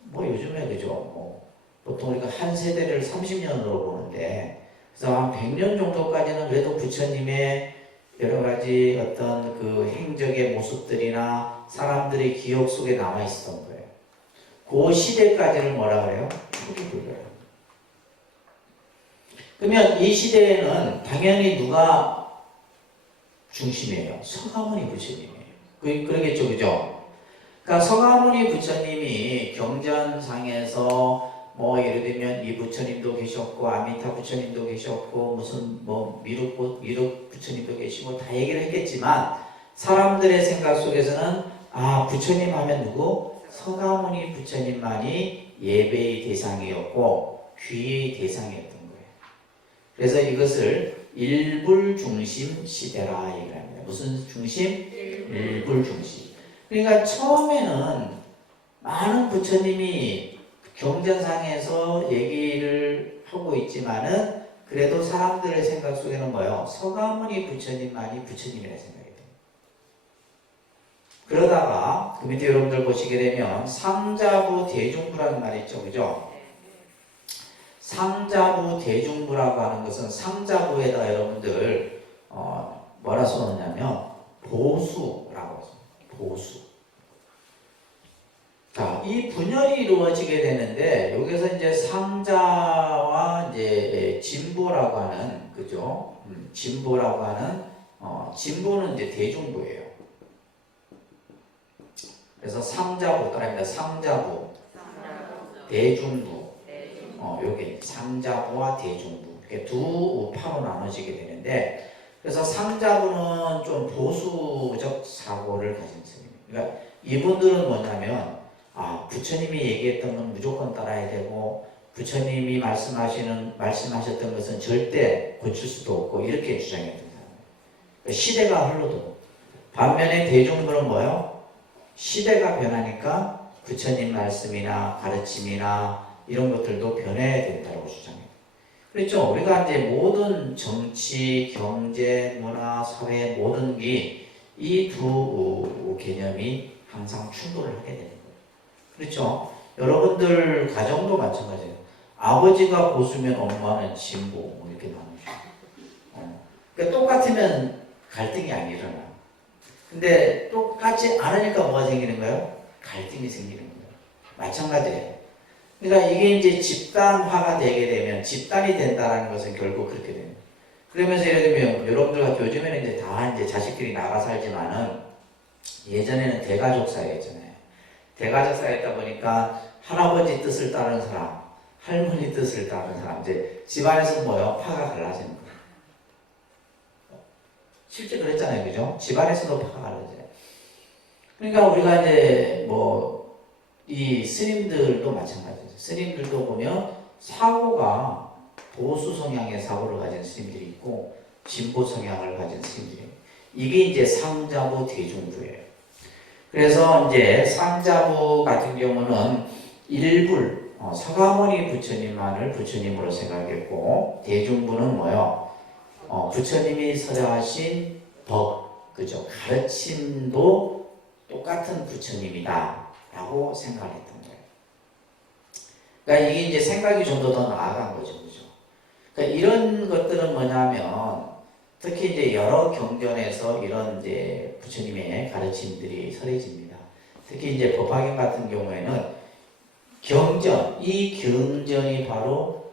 뭐 요즘에 그죠? 뭐 보통 우리가 한 세대를 30년으로 보는데 그래서 한 100년 정도까지는 그래도 부처님의 여러 가지 어떤 그 행적의 모습들이나 사람들의 기억 속에 남아있었던 거예요. 그 시대까지를 뭐라 그래요? 초기불교예요. 그러면 이 시대에는 당연히 누가 중심이에요? 서가모니 부처님이에요. 그러겠죠, 그죠? 그러니까 서가모니 부처님이 경전상에서 뭐 예를 들면 이 부처님도 계셨고 아미타 부처님도 계셨고 무슨 뭐 미륵 부처님도 계시고 다 얘기를 했겠지만 사람들의 생각 속에서는 아 부처님 하면 누구? 서가모니 부처님만이 예배의 대상이었고 귀의 대상이었던 거예요. 그래서 이것을 일불중심 시대라 얘기를 합니다. 무슨 중심? 일불중심. 그러니까 처음에는 많은 부처님이 경전상에서 얘기를 하고 있지만은 그래도 사람들의 생각 속에는 뭐예요? 서가모니 부처님만이 부처님이라 생각이 돼요. 그러다가 그 밑에 여러분들 보시게 되면 상자부 대중부라는 말이 있죠, 그죠? 상자부 대중부라고 하는 것은 상자부에다 여러분들 뭐라 써놓냐면 보수라고 써요. 보수. 자, 이 분열이 이루어지게 되는데 여기서 이제 상자와 이제 진보라고 하는 그죠? 진보라고 하는 진보는 이제 대중부예요. 그래서 상자부 따라합니다. 상자부, 대중부. 요게 상자부와 대중부 이렇게 두 우파로 나눠지게 되는데 그래서 상자부는 좀 보수적 사고를 가진 스님입니다. 그러니까 이분들은 뭐냐면 부처님이 얘기했던 건 무조건 따라야 되고 부처님이 말씀하셨던 것은 절대 고칠 수도 없고 이렇게 주장했던 사람이에요. 그러니까 시대가 흘러도 반면에 대중부는 뭐예요? 시대가 변하니까 부처님 말씀이나 가르침이나 이런 것들도 변해야 된다고 주장해요. 그렇죠? 우리가 이제 모든 정치, 경제, 문화, 사회 모든 게 이 두 개념이 항상 충돌을 하게 되는 거예요. 그렇죠? 여러분들 가정도 마찬가지예요. 아버지가 보수면 엄마는 진보 뭐 이렇게 나누죠. 그러니까 똑같으면 갈등이 안 일어나. 근데 똑같지 않으니까 뭐가 생기는 거예요? 갈등이 생기는 거예요. 마찬가지예요. 그러니까 이게 이제 집단화가 되게 되면 집단이 된다는 것은 결국 그렇게 됩니다. 그러면서 예를 들면 여러분들 같은 요즘에는 이제 다 이제 자식들이 나가 살지만은 예전에는 대가족 사회였잖아요. 대가족 사회였다 보니까 할아버지 뜻을 따르는 사람, 할머니 뜻을 따르는 사람, 이제 집안에서 뭐요? 파가 갈라지는 거예요. 실제 그랬잖아요, 그죠? 집안에서도 파가 갈라져요. 그러니까 우리가 이제 이 스님들도 마찬가지죠. 스님들도 보면 사고가 보수 성향의 사고를 가진 스님들이 있고 진보 성향을 가진 스님들이 있고 이게 이제 상자부 대중부예요. 그래서 이제 상자부 같은 경우는 일불 서가모니 부처님만을 부처님으로 생각했고 대중부는 뭐요? 부처님이 설하신 법, 그죠? 가르침도 똑같은 부처님이다 라고 생각을 했던 거예요. 그러니까 이게 이제 생각이 좀 더 나아간 거죠, 그죠? 그러니까 이런 것들은 뭐냐면 특히 이제 여러 경전에서 이런 이제 부처님의 가르침들이 설해집니다. 특히 이제 법화경 같은 경우에는 이 경전이 바로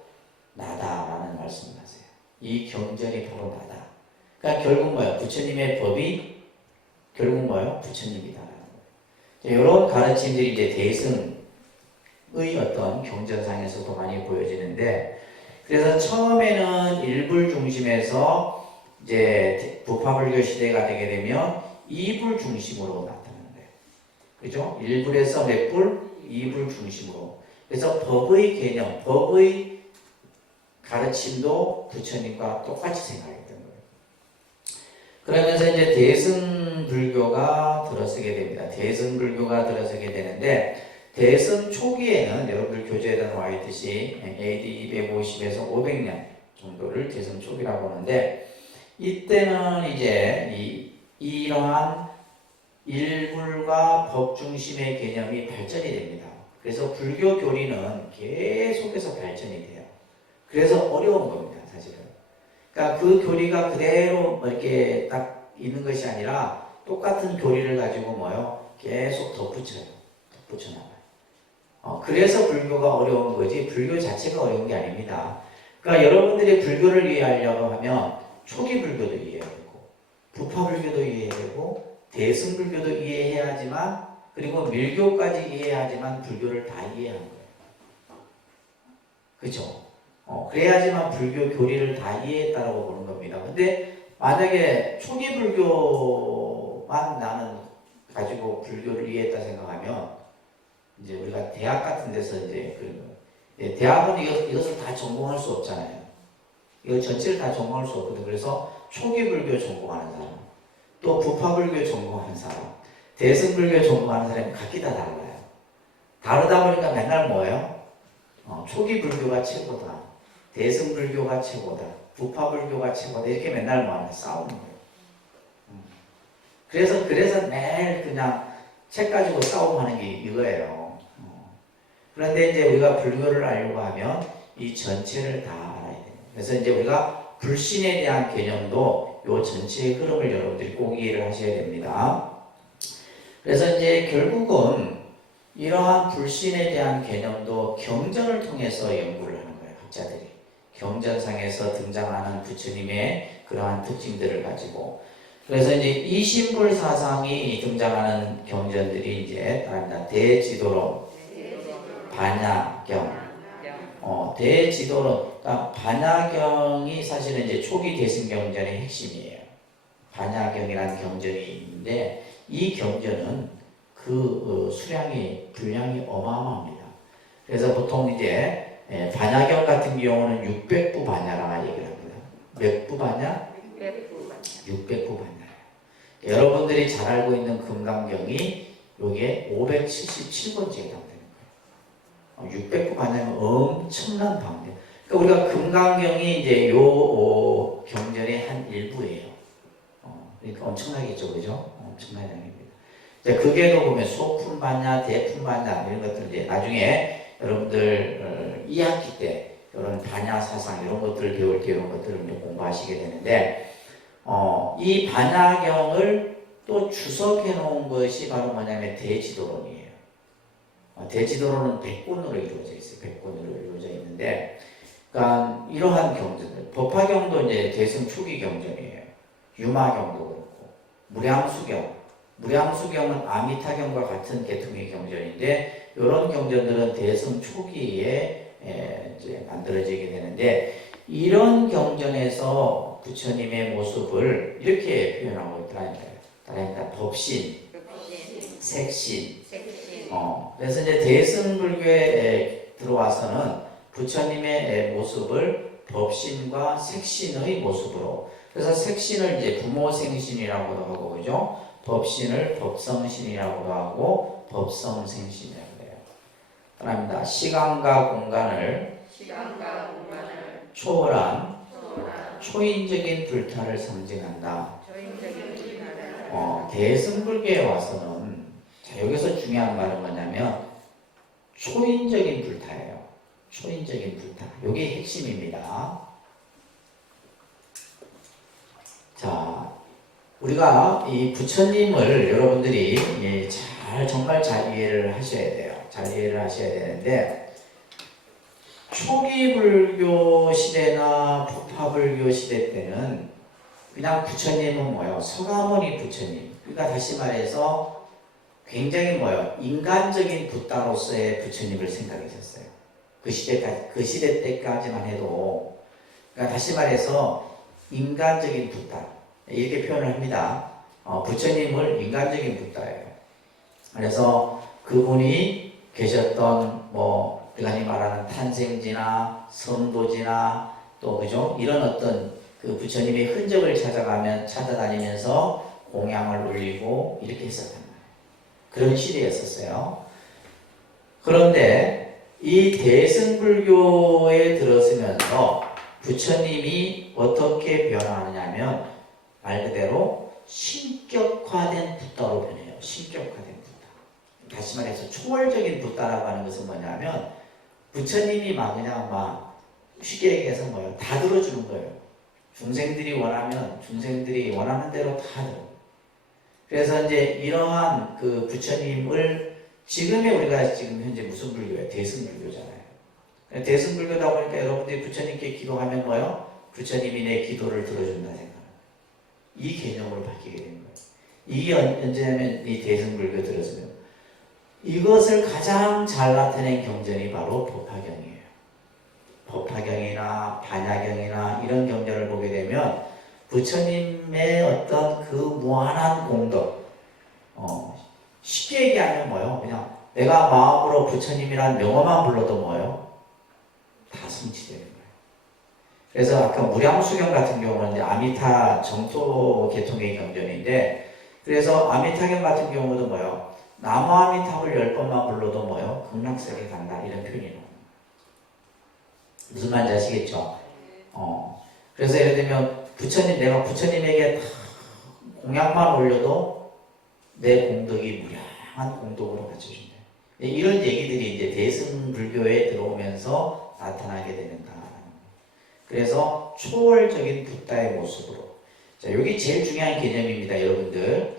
나다라는 말씀을 하세요. 이 경전이 바로 나다. 그러니까 결국 뭐예요? 부처님의 법이 결국 뭐예요? 부처님이다라는 거예요. 이런 가르침들이 이제 대승의 어떤 경전상에서도 많이 보여지는데, 그래서 처음에는 일불 중심에서 이제 부파불교 시대가 되게 되면 이불 중심으로 나타나는 거예요. 그죠? 일불에서 몇 불? 이불 중심으로. 그래서 법의 개념, 법의 가르침도 부처님과 똑같이 생각했던 거예요. 그러면서 이제 대승불교가 들어서게 됩니다. 대승불교가 들어서게 되는데, 대승 초기에는 여러분들 교재에다 나와 있듯이 AD 250에서 500년 정도를 대승 초기라고 하는데, 이때는 이제 이러한 일불과 법 중심의 개념이 발전이 됩니다. 그래서 불교 교리는 계속해서 발전이 돼요. 그래서 어려운 겁니다, 사실은. 그러니까 그 교리가 그대로 이렇게 딱 있는 것이 아니라 똑같은 교리를 가지고 계속 덧붙여요. 덧붙여나가요. 그래서 불교가 어려운 거지 불교 자체가 어려운 게 아닙니다. 그러니까 여러분들이 불교를 이해하려고 하면 초기 불교도 이해해야 되고 부파 불교도 이해해야 되고 대승불교도 이해해야지만 그리고 밀교까지 이해하지만 불교를 다 이해하는 거예요. 그렇죠? 그래야지만 불교 교리를 다 이해했다라고 보는 겁니다. 근데 만약에 초기 불교만 나는 가지고 불교를 이해했다 생각하면 이제 우리가 대학 같은 데서 이제 대학은 이것을 다 전공할 수 없잖아요. 이거 전체를 다 전공할 수 없거든. 그래서 초기 불교 전공하는 사람, 또 부파 불교 전공하는 사람, 대승불교 전공하는 사람이 각기 다 달라요. 다르다 보니까 맨날 뭐예요? 초기 불교가 최고다. 대승불교가 최고다. 부파 불교가 최고다. 이렇게 맨날 뭐하냐? 싸우는 거예요. 그래서 매일 그냥 책 가지고 싸움하는 게 이거예요. 그런데 이제 우리가 불교를 알려고 하면 이 전체를 다 알아야 돼요. 그래서 이제 우리가 불신에 대한 개념도 이 전체의 흐름을 여러분들이 꼭 이해를 하셔야 됩니다. 그래서 이제 결국은 이러한 불신에 대한 개념도 경전을 통해서 연구를 하는 거예요. 학자들이. 경전상에서 등장하는 부처님의 그러한 특징들을 가지고. 그래서 이제 이신불 사상이 등장하는 경전들이 이제 따릅니다. 대지도론, 반야경, 대지도론. 그러니까 반야경이 사실은 이제 초기 대승경전의 핵심이에요. 반야경이라는 경전이 있는데 이 경전은 수량이 분량이 어마어마합니다. 그래서 보통 이제 반야경 같은 경우는 600부 반야라 얘기를 합니다. 몇 부 반야? 600부 반야예요. 여러분들이 잘 알고 있는 금강경이 요게 577번째에 해당되는 거예요. 600부 반야면 엄청난 방대. 그러니까 우리가 금강경이 이제 요 경전의 한 일부예요. 그러니까 엄청나겠죠, 그죠? 엄청나게 됩니다. 그게도 보면 소품반야, 대품반야 이런 것들 이제 나중에 여러분들 2학기 때 이런 반야 사상 이런 것들을 배울 때 이런 것들을 공부하시게 되는데 이 반야경을 또 주석해 놓은 것이 바로 뭐냐면 대지도론이에요. 대지도론은 100권으로 이루어져 있어요. 100권으로 이루어져 있는데, 그러니까 이러한 경전들, 법화경도 이제 대승 초기 경전이에요. 유마경도 그렇고, 무량수경은 아미타경과 같은 계통의 경전인데, 이런 경전들은 대승 초기에 이제 만들어지게 되는데, 이런 경전에서 부처님의 모습을 이렇게 표현하고 있더라니까요. 법신, 색신. 그래서 이제 대승불교에 들어와서는 부처님의 모습을 법신과 색신의 모습으로, 그래서 색신을 이제 부모생신이라고도 하고, 그죠? 법신을 법성신이라고도 하고, 법성생신이라고 해요. 그럽니다. 시간과 공간을 초월한 초인적인 불타를 상징한다. 대승불교에 와서는, 자, 여기서 중요한 말은 뭐냐면 초인적인 불타예요. 초인적인 불타. 이게 핵심입니다. 자, 우리가 이 부처님을 여러분들이 정말 잘 이해를 하셔야 돼요. 잘 이해를 하셔야 되는데, 초기 불교 시대나 부파불교 시대 때는 그냥 부처님은 뭐예요? 서가모니 부처님. 그러니까 다시 말해서 굉장히 뭐예요? 인간적인 붓다로서의 부처님을 생각했었어요. 그 시대 때까지만 해도. 그러니까 다시 말해서 인간적인 붓다. 이렇게 표현을 합니다. 부처님을 인간적인 붓다예요. 그래서 그분이 계셨던 우리가 흔히 말하는 탄생지나 성도지나 또 그죠? 이런 어떤 그 부처님의 흔적을 찾아다니면서 공양을 올리고 이렇게 했었단 말이에요. 그런 시대였었어요. 그런데 이 대승불교에 들어서면서 부처님이 어떻게 변화하느냐면 말 그대로 신격화된 붓다로 변해요. 신격화된 붓다. 다시 말해서 초월적인 붓다라고 하는 것은 뭐냐면 부처님이 그냥 쉽게 얘기해서 뭐예요? 다 들어주는 거예요. 중생들이 원하는 대로 다 들어. 그래서 이제 이러한 그 부처님을 지금의 우리가 지금 현재 무슨 불교예요? 대승불교잖아요. 대승불교다 보니까 여러분들이 부처님께 기도하면 뭐요? 부처님이 내 기도를 들어준다 생각. 이 개념으로 바뀌게 되는 거예요. 이게 언제냐면 이 대승불교 들었으면 이것을 가장 잘 나타낸 경전이 바로 법화경이에요. 법화경이나 반야경이나 이런 경전을 보게 되면 부처님의 어떤 그 무한한 공덕, 쉽게 얘기하면 뭐요? 그냥 내가 마음으로 부처님이란 명어만 불러도 뭐요? 다 성취되는 거예요. 그래서 아까 무량수경 같은 경우는 이제 아미타 정토 계통의 경전인데, 그래서 아미타경 같은 경우도 뭐요? 나무 아미타를 10번만 불러도 뭐요? 극락세계 간다 이런 표현이 나와요. 무슨 말인지 아시겠죠? 그래서 예를 들면 내가 부처님에게 공약만 올려도 내 공덕이 무량한 공덕으로 갖춰준다. 이런 얘기들이 이제 대승불교에 들어오면서 나타나게 되는다. 그래서 초월적인 붓다의 모습으로. 자, 여기 제일 중요한 개념입니다, 여러분들.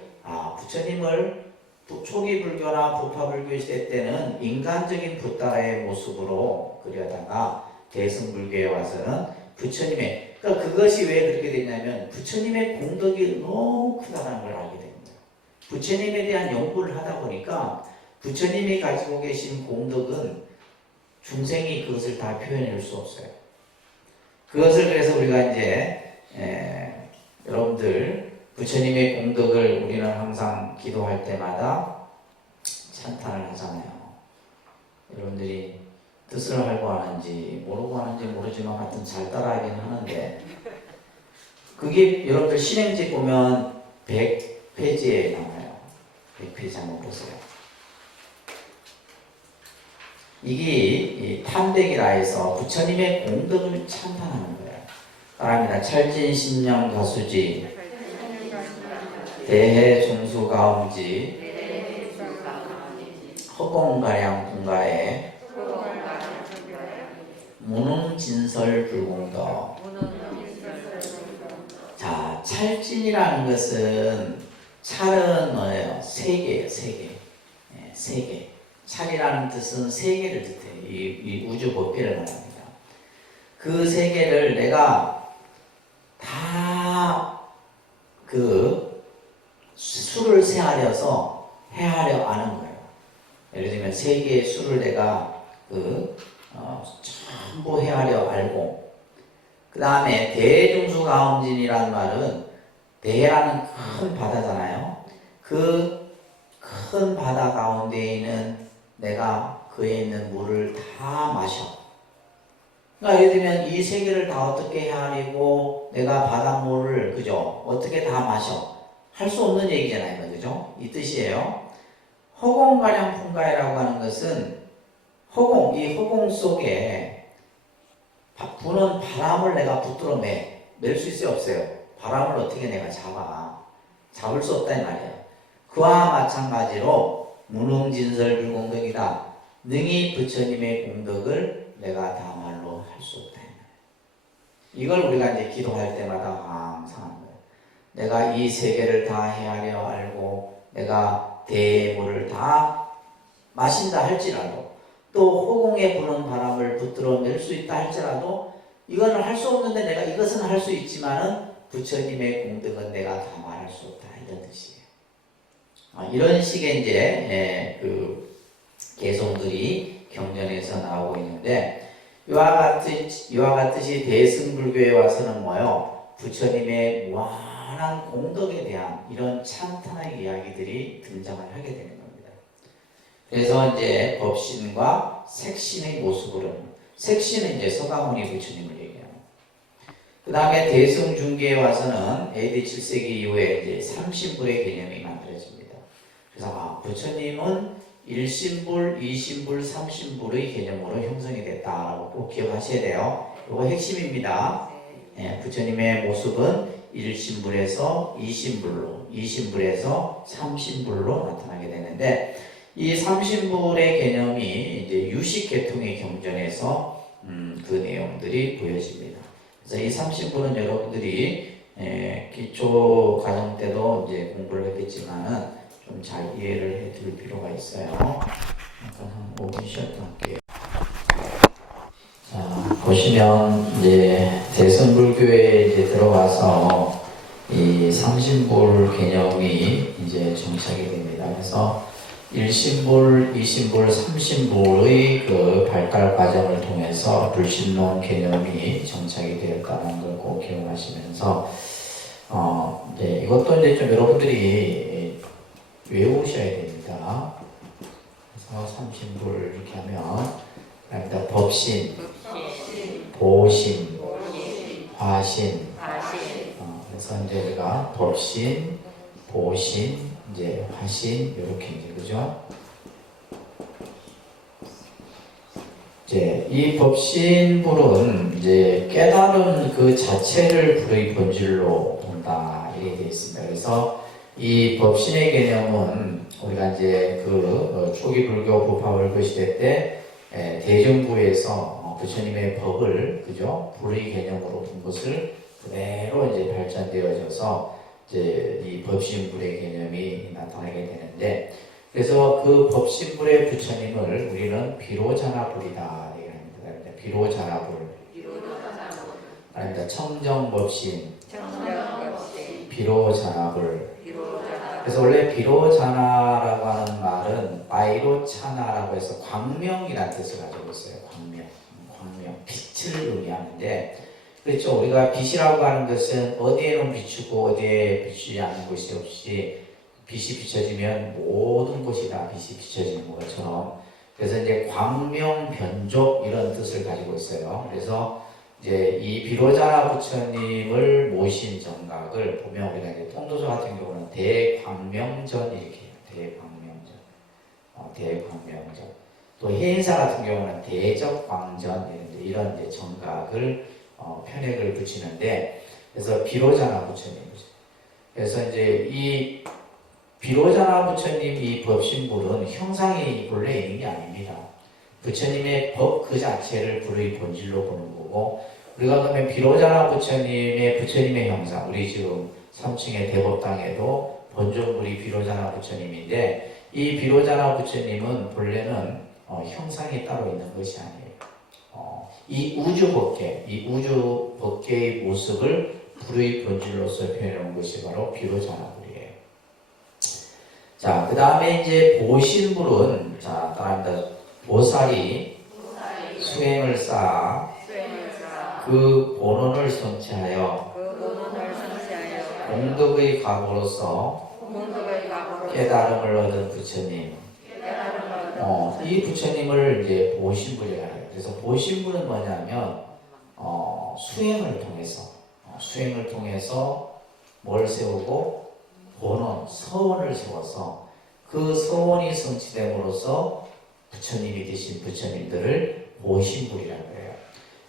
부처님을 초기 불교나 부파불교 시대 때는 인간적인 붓다의 모습으로 그려다가 대승불교에 와서는 부처님의, 그러니까 그것이 왜 그렇게 됐냐면 부처님의 공덕이 너무 크다는 걸 알게 됩니다. 부처님에 대한 연구를 하다 보니까 부처님이 가지고 계신 공덕은 중생이 그것을 다 표현할 수 없어요. 그것을 그래서 우리가 이제 여러분들 부처님의 공덕을 우리는 항상 기도할 때마다 찬탄을 하잖아요. 여러분들이 뜻을 알고 하는지 모르고 하는지 모르지만 하여튼 잘 따라하긴 하는데, 그게 여러분들 신행지 보면 100페이지에 나와요. 100페이지 한번 보세요. 이게 탐백이라 해서 부처님의 공덕을 찬탄하는 거예요. 따라합니다. 찰진신령 가수지 대해중수가음지 허공가량 분가에 무능진설불공덕. 자, 찰진이라는 것은 찰은 뭐예요? 세계예요. 세계. 찰이라는 뜻은 세계를 뜻해요. 이 우주 법계를 말합니다. 그 세계를 내가 다 그 수를 세하려서 헤아려 아는 거예요. 예를 들면 세계의 수를 내가 전부 헤아려 알고, 그 다음에 대중수가음진이라는 말은 대라는 큰 바다잖아요. 그 큰 바다 가운데 있는 내가 그에 있는 물을 다 마셔. 그러니까 예를 들면 이 세계를 다 어떻게 헤아리고 내가 바닷물을 그죠? 어떻게 다 마셔? 할 수 없는 얘기잖아요. 그죠? 이 뜻이에요. 허공가량 풍가이라고 하는 것은 이 허공 속에 부는 바람을 내가 붙들어 낼 수 있어요? 없어요? 바람을 어떻게 내가 잡을 수 없다는 말이에요. 그와 마찬가지로 무능진설불공덕이다. 능히 부처님의 공덕을 내가 다 말로 할 수 없다. 이걸 우리가 이제 기도할 때마다 항상 하는 거예요. 내가 이 세계를 다 헤아려 알고 내가 대물을 다 마신다 할지라도, 또 허공에 부는 바람을 붙들어 낼 수 있다 할지라도 이거는 할 수 없는데 내가 이것은 할 수 있지만은 부처님의 공덕은 내가 다 말할 수 없다, 이런 뜻이에요. 이런 식의 이제 그 개성들이 경전에서 나오고 있는데, 이와 같듯이 대승불교에 와서는 뭐요? 부처님의 무한한 공덕에 대한 이런 찬탄의 이야기들이 등장을 하게 되는 겁니다. 그래서 이제 법신과 색신의 모습으로, 색신은 이제 서가모니 부처님을 얘기해요. 그 다음에 대승중계에 와서는 AD 7세기 이후에 이제 삼신불의 개념이 만들어집니다. 그래서 부처님은 1신불, 2신불, 3신불의 개념으로 형성이 됐다라고 꼭 기억하셔야 돼요. 이거 핵심입니다. 부처님의 모습은 1신불에서 2신불로, 2신불에서 3신불로 나타나게 되는데, 이 3신불의 개념이 이제 유식계통의 경전에서 그 내용들이 보여집니다. 그래서 이 3신불은 여러분들이 기초 과정 때도 이제 공부를 했겠지만은 좀 잘 이해를 해드릴 필요가 있어요. 잠깐 한 5분 쉬었다 할게요. 자, 보시면 이제 대승불교에 이제 들어가서 이 삼신불 개념이 이제 정착이 됩니다. 그래서 1신불, 2신불, 3신불의 그 발달 과정을 통해서 불신론 개념이 정착이 되었다는 걸 꼭 기억하시면서 이제 이것도 이제 좀 여러분들이 외우셔야 됩니다. 그래서 3신불 이렇게 하면 그다음에 법신, 보신, 화신. 그래서 이제 우리가 법신, 보신, 이제 화신 이렇게 이제 그죠? 이제 이 법신불은 이제 깨달은 그 자체를 불의 본질로 본다 이렇게 되어 있습니다. 그래서 이 법신의 개념은 우리가 이제 그 초기 불교 부파불교 시대 때 대정부에서 부처님의 법을 그죠 불의 개념으로 본 것을 그대로 이제 발전되어져서 이제 이 법신불의 개념이 나타나게 되는데, 그래서 그 법신불의 부처님을 우리는 비로자나불이다 얘기합니다. 비로자나불, 아닙니다. 청정법신, 비로자나불. 그래서 원래 비로자나라고 하는 말은 바이로차나라고 해서 광명이라는 뜻을 가지고 있어요. 광명, 빛을 의미하는데, 그렇죠. 우리가 빛이라고 하는 것은 어디에는 비추고 어디에 비추지 않는 것이 없이 빛이 비춰지면 모든 곳이 다 빛이 비춰지는 것처럼, 그래서 이제 광명 변족 이런 뜻을 가지고 있어요. 그래서 이제 이 비로자나 부처님을 모신 정각을 보면 우리가 이제 통도서 같은 경우는 대광명전 이렇게 해요. 대광명전. 또 해인사 같은 경우는 대적광전 이런 이제 정각을 편액을 붙이는데, 그래서 비로자나 부처님이죠. 그래서 이제 이 비로자나 부처님 이 법신불은 형상이 본래 있는 게 아닙니다. 부처님의 법 그 자체를 불의 본질로 보는 거고, 우리가 그러면 비로자나 부처님의 형상, 우리 지금 3층의 대법당에도 본존불이 비로자나 부처님인데, 이 비로자나 부처님은 본래는 형상이 따로 있는 것이 아니에요. 이 우주 법계의 모습을 불의 본질로서 표현해 온 것이 바로 비로자나불이에요. 자, 그 다음에 이제 보신불은, 자, 따라합니다. 보살이 수행을 쌓아 그 본원을 성취하여 공덕의 가보로서 깨달음을 얻은 부처님, 이 부처님을 이제 보신불이라고 해요. 그래서 보신불은 뭐냐면 수행을 통해서 뭘 세우고 본원, 서원을 세워서 그 서원이 성취됨으로써 부처님이 되신 부처님들을 보신불이라고 해요.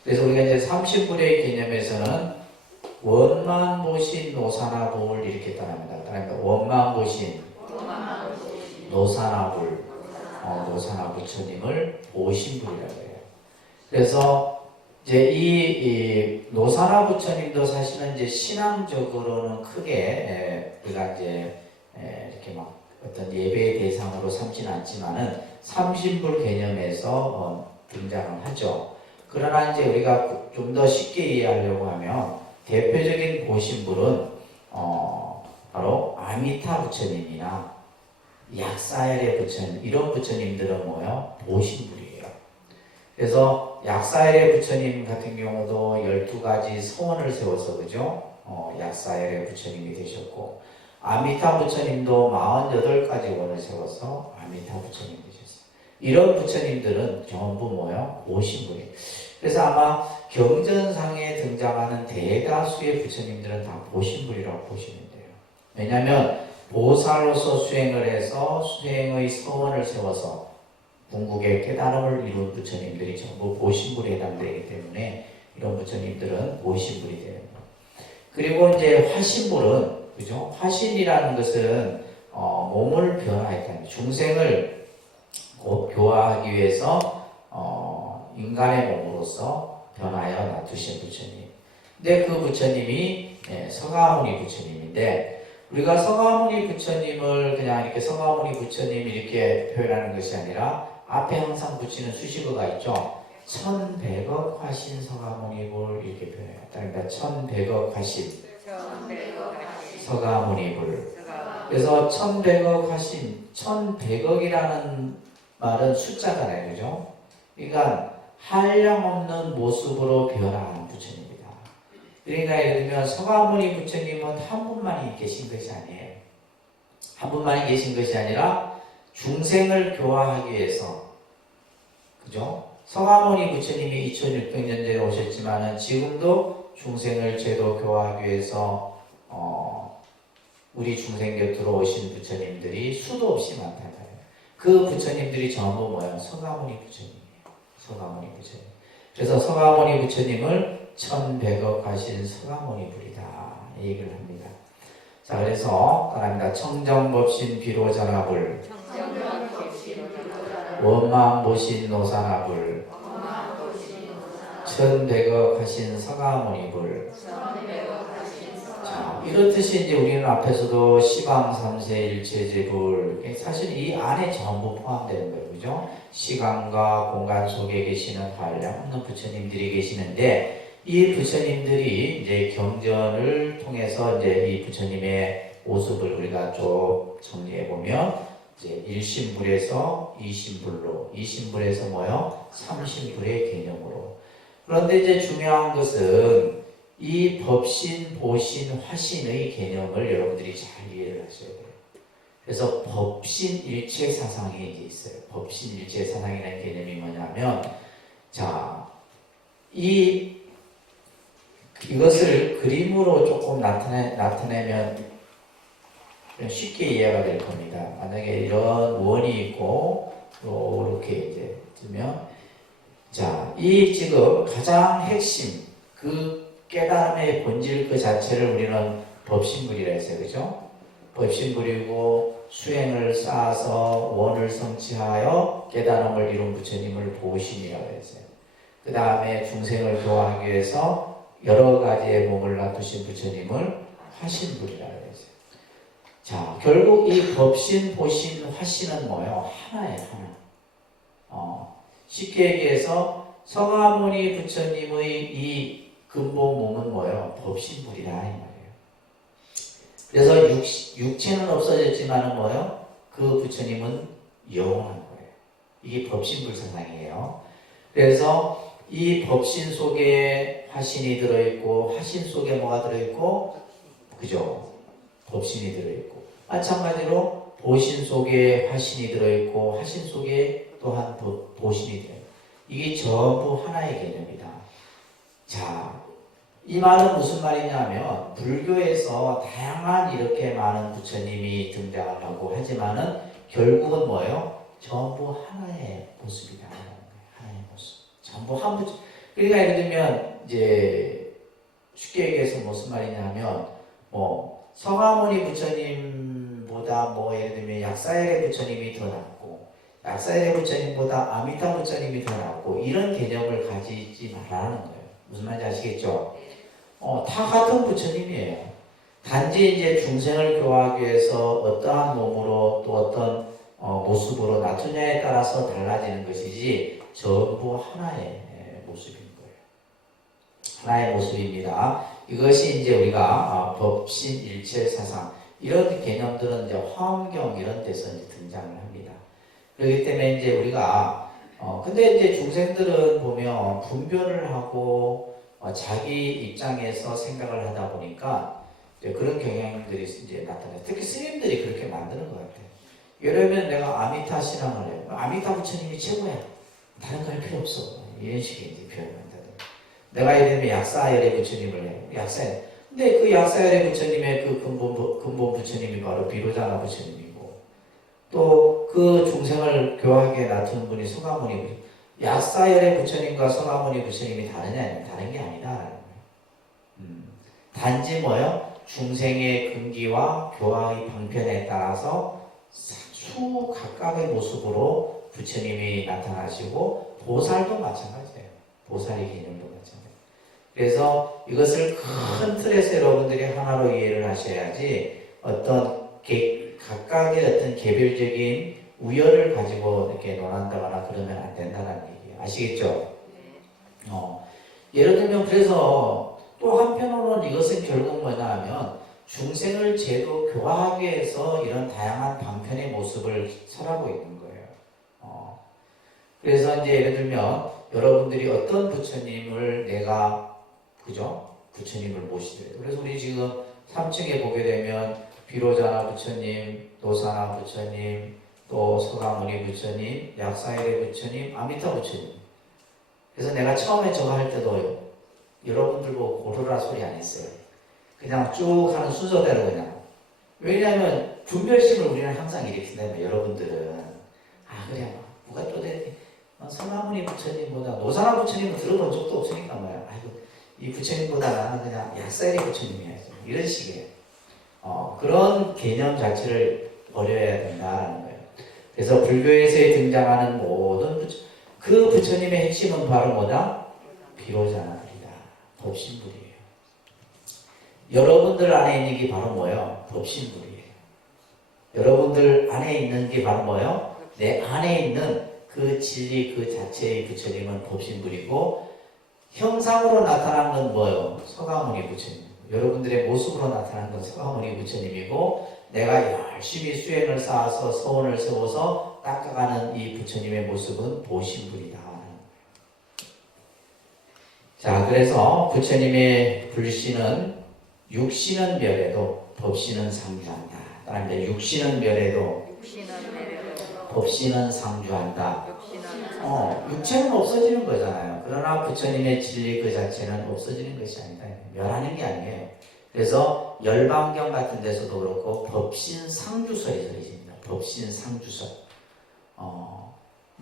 그래서 우리가 이제 삼신불의 개념에서는 원만보신, 노사나불 이렇게 따라합니다. 원만보신, 노사나불, 노사나 부처님을 보신불이라고 해요. 그래서 이제 이 노사나 부처님도 사실은 이제 신앙적으로는 크게 우리가 이제 이렇게 막 어떤 예배의 대상으로 삼지는 않지만은 삼신불 개념에서 등장을 하죠. 그러나 이제 우리가 좀 더 쉽게 이해하려고 하면 대표적인 보신불은 바로 아미타 부처님이나 약사열의 부처님, 이런 부처님들은 뭐예요? 보신불이에요. 그래서 약사열의 부처님 같은 경우도 12가지 서원을 세워서 그죠? 약사열의 부처님이 되셨고, 아미타 부처님도 48가지 원을 세워서 아미타 부처님이 되셨어요. 이런 부처님들은 전부 뭐예요? 보신불이에요. 그래서 아마 경전상에 등장하는 대다수의 부처님들은 다 보신불이라고 보시면 돼요. 왜냐하면 보살로서 수행을 해서 수행의 서원을 세워서 궁극의 깨달음을 이룬 부처님들이 전부 보신불에 해당되기 때문에 이런 부처님들은 보신불이 되는 거예요. 그리고 이제 화신불은 그죠? 화신이라는 것은 몸을 변화했다는 중생을 교화하기 위해서 인간의 몸으로서 변하여 놔두신 부처님. 근데 그 부처님이 서가모니 부처님인데, 우리가 성화무니 부처님을 그냥 이렇게 성화무니 부처님 이렇게 표현하는 것이 아니라 앞에 항상 붙이는 수식어가 있죠. 1100억 화신 서가모니불 이렇게 표현해요. 그러니까 1100억 화신 서가모니불. 그래서 1100억 화신, 1100억이라는 말은 숫자잖아요. 그죠? 그러니까 한량없는 모습으로 변화하는 부처님입니다. 그러니까 예를 들면 서가모니 부처님은 한 분만이 계신 것이 아니에요. 한 분만이 계신 것이 아니라 중생을 교화하기 위해서, 그죠? 서가모니 부처님이 2600년 전에 오셨지만은 지금도 중생을 제도 교화하기 위해서 우리 중생 곁으로 오신 부처님들이 수도 없이 많다는 거예요. 그 부처님들이 전부 뭐예요? 서가모니 부처님이에요. 서가모니 부처님. 그래서 서가모니 부처님을 1100억 하신 서가모니 불이다 이 얘기를 합니다. 자, 그래서 따라합니다. 청정법신 비로전화불 원망보신 노사나불 천백억 하신 서가모니불. 자, 이렇듯이 이제 우리는 앞에서도 시방 삼세 일체제불, 사실 이 안에 전부 포함되는 거예요. 그죠? 시간과 공간 속에 계시는 한량 없는 부처님들이 계시는데, 이 부처님들이 이제 경전을 통해서 이제 이 부처님의 모습을 우리가 좀 정리해 보면, 이제 1신불에서 2신불로, 2신불에서 뭐요? 3신불의 개념으로. 그런데 이제 중요한 것은 이 법신, 보신, 화신의 개념을 여러분들이 잘 이해를 하셔야 돼요. 그래서 법신 일체 사상이 이제 있어요. 법신 일체 사상이라는 개념이 뭐냐면, 자, 이것을 그림으로 조금 나타내면 쉽게 이해가 될 겁니다. 만약에 이런 원이 있고, 이렇게 이제 뜨면, 자, 이 지금 가장 핵심, 그 깨달음의 본질 그 자체를 우리는 법신불이라 했어요. 그죠? 법신불이고 수행을 쌓아서 원을 성취하여 깨달음을 이룬 부처님을 보신이라고 했어요. 그 다음에 중생을 교화하기 위해서 여러 가지의 몸을 놔두신 부처님을 화신불이라고 했어요. 자, 결국 이 법신, 보신, 화신은 뭐예요? 하나예요, 하나. 쉽게 얘기해서 서가모니 부처님의 이 근본 몸은 뭐예요? 법신불이라 이 말이에요. 그래서 육체는 없어졌지만은 뭐예요? 그 부처님은 영원한 거예요. 이게 법신불 사상이에요. 그래서 이 법신 속에 화신이 들어있고, 화신 속에 뭐가 들어있고, 그죠? 법신이 들어있고, 마찬가지로 보신 속에 화신이 들어있고, 화신 속에 또한 보신이 들어있고, 이게 전부 하나의 개념이다. 자, 이 말은 무슨 말이냐면, 불교에서 다양한 이렇게 많은 부처님이 등장을 하고 하지만은 결국은 뭐예요? 전부 하나의 모습이다. 하나의 모습. 전부 한 부처. 그러니까 예를 들면 이제 쉽게 얘기해서 무슨 말이냐면, 서가모니 부처님보다 예를 들면 약사열의 부처님이 더 낫고, 약사열의 부처님보다 아미타 부처님이 더 낫고, 이런 개념을 가지지 말라는 거예요. 무슨 말인지 아시겠죠? 다 같은 부처님이에요. 단지 이제 중생을 교화하기 위해서 어떠한 몸으로 또 어떤 모습으로 나타냐에 따라서 달라지는 것이지 전부 하나의 모습인 거예요. 하나의 모습입니다. 이것이 이제 우리가 법신 일체 사상 이런 개념들은 이제 화엄경 이런 데서 이제 등장을 합니다. 그렇기 때문에 이제 우리가 근데 이제 중생들은 보면 분별을 하고 자기 입장에서 생각을 하다 보니까 이제 그런 경향들이 이제 나타나요. 특히 스님들이 그렇게 만드는 것 같아요. 예를 들면 내가 아미타 신앙을 해요. 아미타 부처님이 최고야. 다른 거 할 필요 없어. 이런 식의 이제 표현을 한다든가. 내가 예를 들면 약사열의 부처님을 해요. 약사열. 근데 그 약사열의 부처님의 그 근본 부처님이 바로 비로자나 부처님이고, 또 그 중생을 교화하게 놔둔 분이 서가모니. 약사열의 부처님과 서가모니 부처님이 다르냐? 다른 게 아니다. 단지 뭐요? 중생의 근기와 교화의 방편에 따라서 수 각각의 모습으로 부처님이 나타나시고, 보살도 마찬가지예요. 보살의 개념도 마찬가지예요. 그래서 이것을 큰 틀에서 여러분들이 하나로 이해를 하셔야지, 어떤 각각의 어떤 개별적인 우열을 가지고 이렇게 논한다거나 그러면 안 된다는 얘기예요. 아시겠죠? 예를 들면 그래서 또 한편으로는 이것은 결국 뭐냐 하면 중생을 제도 교화하기 위해서 이런 다양한 방편의 모습을 설하고 있는 거예요. 그래서 이제 예를 들면 여러분들이 어떤 부처님을 내가 그죠? 부처님을 모시더라도 그래서 우리 지금 3층에 보게 되면 비로자나 부처님, 노사나 부처님, 또 서가모니 부처님, 약사일의 부처님, 아미타 부처님. 그래서 내가 처음에 저거 할 때도 여러분들 보고 고르라 소리 안 했어요. 그냥 쭉 하는 순서대로 그냥. 왜냐하면 분별심을 우리는 항상 일으킨다면 여러분들은 그래 누가 또 되니 서가모니 부처님보다 노사나 부처님은 들어본 적도 없으니까 뭐야. 이 부처님보다는 그냥 약사일의 부처님이야지. 이런 식의 그런 개념 자체를 버려야 된다는 거예요. 그래서 불교에서 등장하는 모든 그 부처님의 핵심은 바로 뭐다? 비로자나불이다. 법신불이에요. 여러분들 안에 있는 게 바로 뭐예요? 법신불이에요. 여러분들 안에 있는 게 바로 뭐예요? 내 안에 있는 그 진리 그 자체의 부처님은 법신불이고 형상으로 나타나는 건 뭐예요? 서가모니 부처님. 여러분들의 모습으로 나타나는 건 서가모니 부처님이고 내가 열심히 수행을 쌓아서 서원을 세워서 닦아가는 이 부처님의 모습은 보신불이다. 자, 그래서 부처님의 불신은 육신은 멸해도 법신은 상주한다. 따라합니다. 육신은 멸해도 법신은 상주한다. 육체는 없어지는 거잖아요. 그러나 부처님의 진리 그 자체는 없어지는 것이 아니다. 멸하는 게 아니에요. 그래서 열반경 같은 데서도 그렇고 법신상주설이 설해집니다. 법신상주설.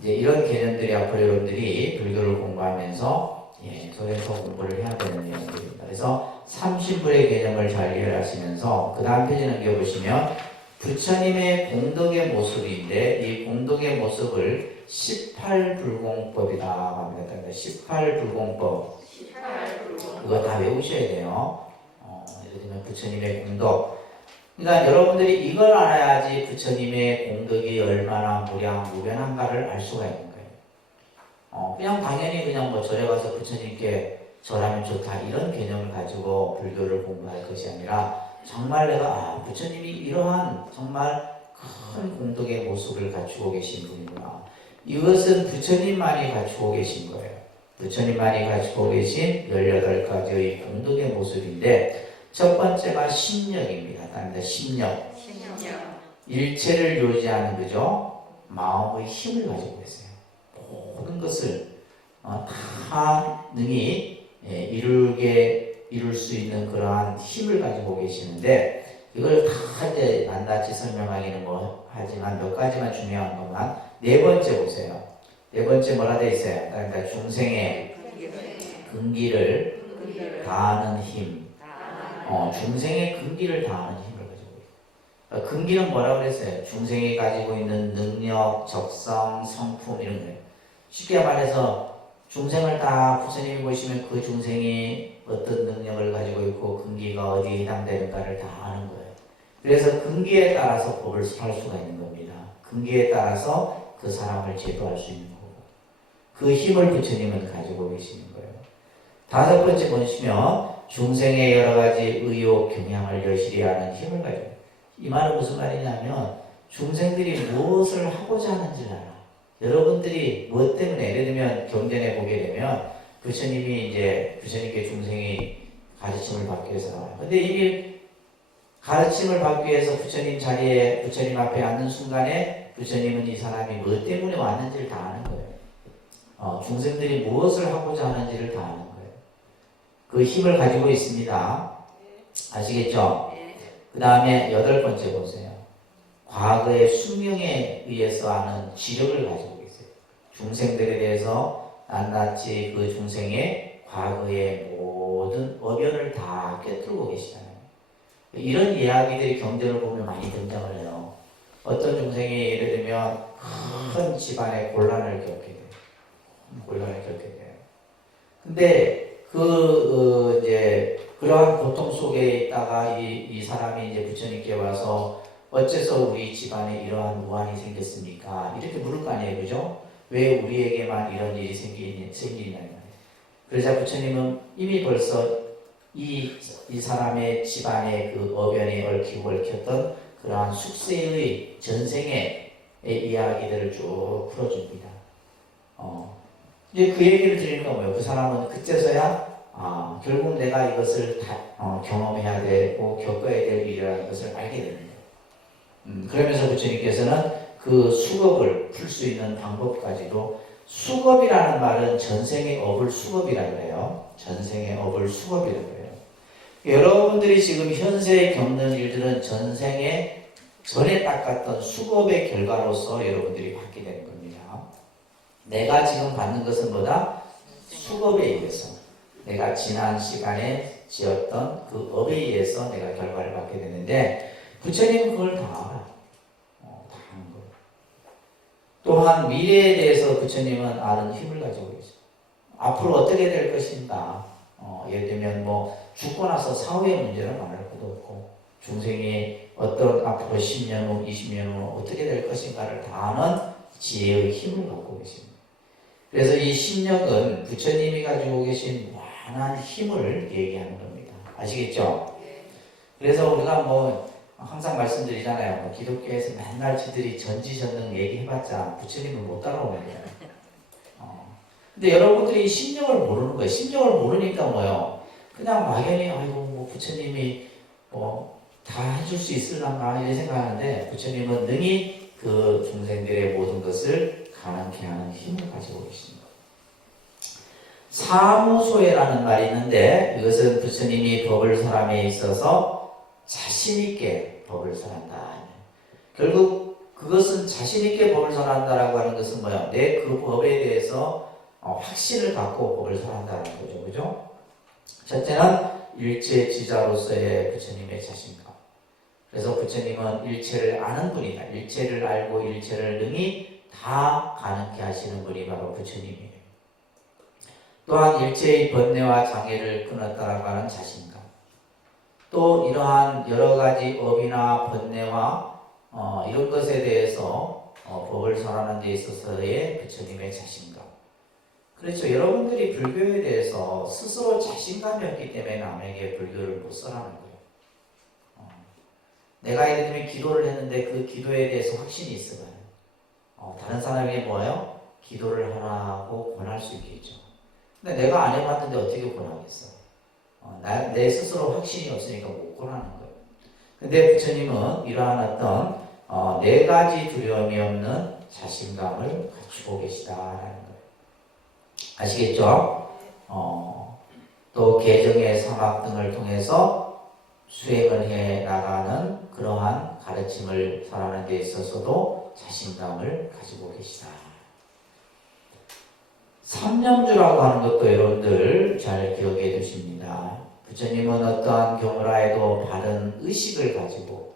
이제 이런 개념들이 앞으로 여러분들이 불교를 공부하면서 그래서 공부를 해야 되는 내용들입니다. 그래서 삼신불의 개념을 잘 이해하시면서 그 다음 페이지 넘겨보시면 부처님의 공덕의 모습인데 이 공덕의 모습을 18불공법이다 합니다. 18불공법. 이거 다 외우셔야 돼요. 예를 들면 부처님의 공덕. 그러니까 여러분들이 이걸 알아야지 부처님의 공덕이 얼마나 무량무변한가를 알 수가 있는 거예요. 그냥 당연히 그냥 뭐 절에 가서 부처님께 절하면 좋다 이런 개념을 가지고 불교를 공부할 것이 아니라 정말 내가 부처님이 이러한 정말 큰 공덕의 모습을 갖추고 계신 분이구나. 이것은 부처님만이 갖추고 계신 거예요. 부처님만이 갖추고 계신 18가지의 공덕의 모습인데 첫 번째가 심력입니다. 다릅니다. 심력. 일체를 요지하는 그죠? 마음의 힘을 가지고 있어요. 모든 것을 다 능히 이룰 수 있는 그러한 힘을 가지고 계시는데 이걸 다 이제 낱낱이 설명하기는 뭐 하지만 몇 가지만 중요한 것만 네 번째 보세요. 네 번째 뭐라 되어 있어요? 그러니까 중생의 근기를 다하는 힘. 중생의 근기를 다하는 힘을 가지고 있어요. 근기는 뭐라고 그랬어요? 중생이 가지고 있는 능력, 적성, 성품 이런 거예요. 쉽게 말해서 중생을 다 부처님이 보시면 그 중생이 어떤 능력을 가지고 있고 근기가 어디에 해당되는가를 다 아는 거예요. 그래서 근기에 따라서 법을 할 수가 있는 겁니다. 근기에 따라서 그 사람을 제도할 수 있는 거고 그 힘을 부처님은 가지고 계시는 거예요. 다섯 번째 보시면 중생의 여러 가지 의욕, 경향을 여실히 하는 힘을 가지고 있어요. 이 말은 무슨 말이냐면 중생들이 무엇을 하고자 하는지를 알아. 여러분들이 무엇 때문에 예를 들면 경전에 보게 되면 부처님께 중생이 가르침을 받기 위해서 나와요. 근데 이미 가르침을 받기 위해서 부처님 자리에 부처님 앞에 앉는 순간에 부처님은 이 사람이 무엇 때문에 왔는지를 다 아는 거예요. 중생들이 무엇을 하고자 하는지를 다 아는 거예요. 그 힘을 가지고 있습니다. 아시겠죠? 그 다음에 여덟 번째 보세요. 과거의 숙명에 의해서 하는 지력을 가지고 있어요. 중생들에 대해서 낱낱이 그 중생의 과거의 모든 어변을 다 꿰뚫고 계시잖아요. 이런 이야기들이 경전을 보면 많이 등장을 해요. 어떤 중생이 예를 들면 큰 집안의 곤란을 겪게 돼요. 곤란을 겪게 돼요. 근데 그 그러한 고통 속에 있다가 이 사람이 이제 부처님께 와서 어째서 우리 집안에 이러한 무한이 생겼습니까? 이렇게 물을 거 아니에요, 그죠? 왜 우리에게만 이런 일이 생기냐 말이에요. 그러자 부처님은 이미 벌써 이 사람의 집안의 그 어변에 얽혔던 그러한 숙세의 전생의 이야기들을 쭉 풀어줍니다. 이제 그 얘기를 드리는 건 뭐예요? 그 사람은 그때서야 결국 내가 이것을 다 경험해야 되고 겪어야 될 일이라는 것을 알게 됩니다. 그러면서 부처님께서는 그 수겁을 풀 수 있는 방법까지도, 수겁이라는 말은 전생의 업을 수겁이라고 해요. 전생의 업을 수겁이라고 해요. 여러분들이 지금 현세에 겪는 일들은 전생에 전에 닦았던 수겁의 결과로서 여러분들이 받게 되는 겁니다. 내가 지금 받는 것은 뭐다? 수겁에 의해서, 내가 지난 시간에 지었던 그 업에 의해서 내가 결과를 받게 되는데, 부처님은 그걸 다 알아. 다 아는 거예요. 또한 미래에 대해서 부처님은 아는 힘을 가지고 계세요. 앞으로 어떻게 될 것인가. 예를 들면 죽고 나서 사후의 문제는 말할 것도 없고, 중생이 어떤 앞으로 10년 후, 20년 후 어떻게 될 것인가를 다 아는 지혜의 힘을 갖고 계십니다. 그래서 이 심력은 부처님이 가지고 계신 무한한 힘을 얘기하는 겁니다. 아시겠죠? 그래서 우리가 항상 말씀드리잖아요. 기독교에서 맨날 지들이 전지전능 얘기해봤자 부처님을 못 따라오는 거예요. 근데 여러분들이 심력을 모르는 거예요. 심력을 모르니까 그냥 막연히 부처님이 다 해줄 수 있을란가 이렇게 생각하는데, 부처님은 능히 그 중생들의 모든 것을 가능케 하는 힘을 가지고 계십니다. 사무소에라는 말이 있는데, 이것은 부처님이 법을 설함에 있어서 자신있게 법을 설한다. 결국 그것은 자신있게 법을 설한다라고 하는 것은 뭐야? 내 그 법에 대해서 확신을 갖고 법을 설한다는 거죠. 그죠? 첫째는 일체 지자로서의 부처님의 자신감. 그래서 부처님은 일체를 아는 분이다. 일체를 알고 일체를 능히 다 가능케 하시는 분이 바로 부처님이에요. 또한 일체의 번뇌와 장애를 끊었다라고 하는 자신감. 또 이러한 여러 가지 업이나 번뇌와 이런 것에 대해서 법을 설하는 데 있어서의 부처님의 자신감. 그렇죠. 여러분들이 불교에 대해서 스스로 자신감이 없기 때문에 남에게 불교를 못 설하는 거예요. 내가 예를 들면 기도를 했는데 그 기도에 대해서 확신이 있어요. 다른 사람에게 뭐예요? 기도를 하라고 권할 수 있겠죠. 근데 내가 안 해봤는데 어떻게 권하겠어? 내 스스로 확신이 없으니까 못 권하는 거예요. 근데 부처님은 이러한 어떤 네 가지 두려움이 없는 자신감을 갖추고 계시다라는 거예요. 아시겠죠? 또 개정의 사막 등을 통해서 수행을 해 나가는 그러한 가르침을 설하는 데 있어서도 자신감을 가지고 계시다. 삼념주라고 하는 것도 여러분들 잘 기억해 두십니다. 부처님은 어떠한 경우라 해도 바른 의식을 가지고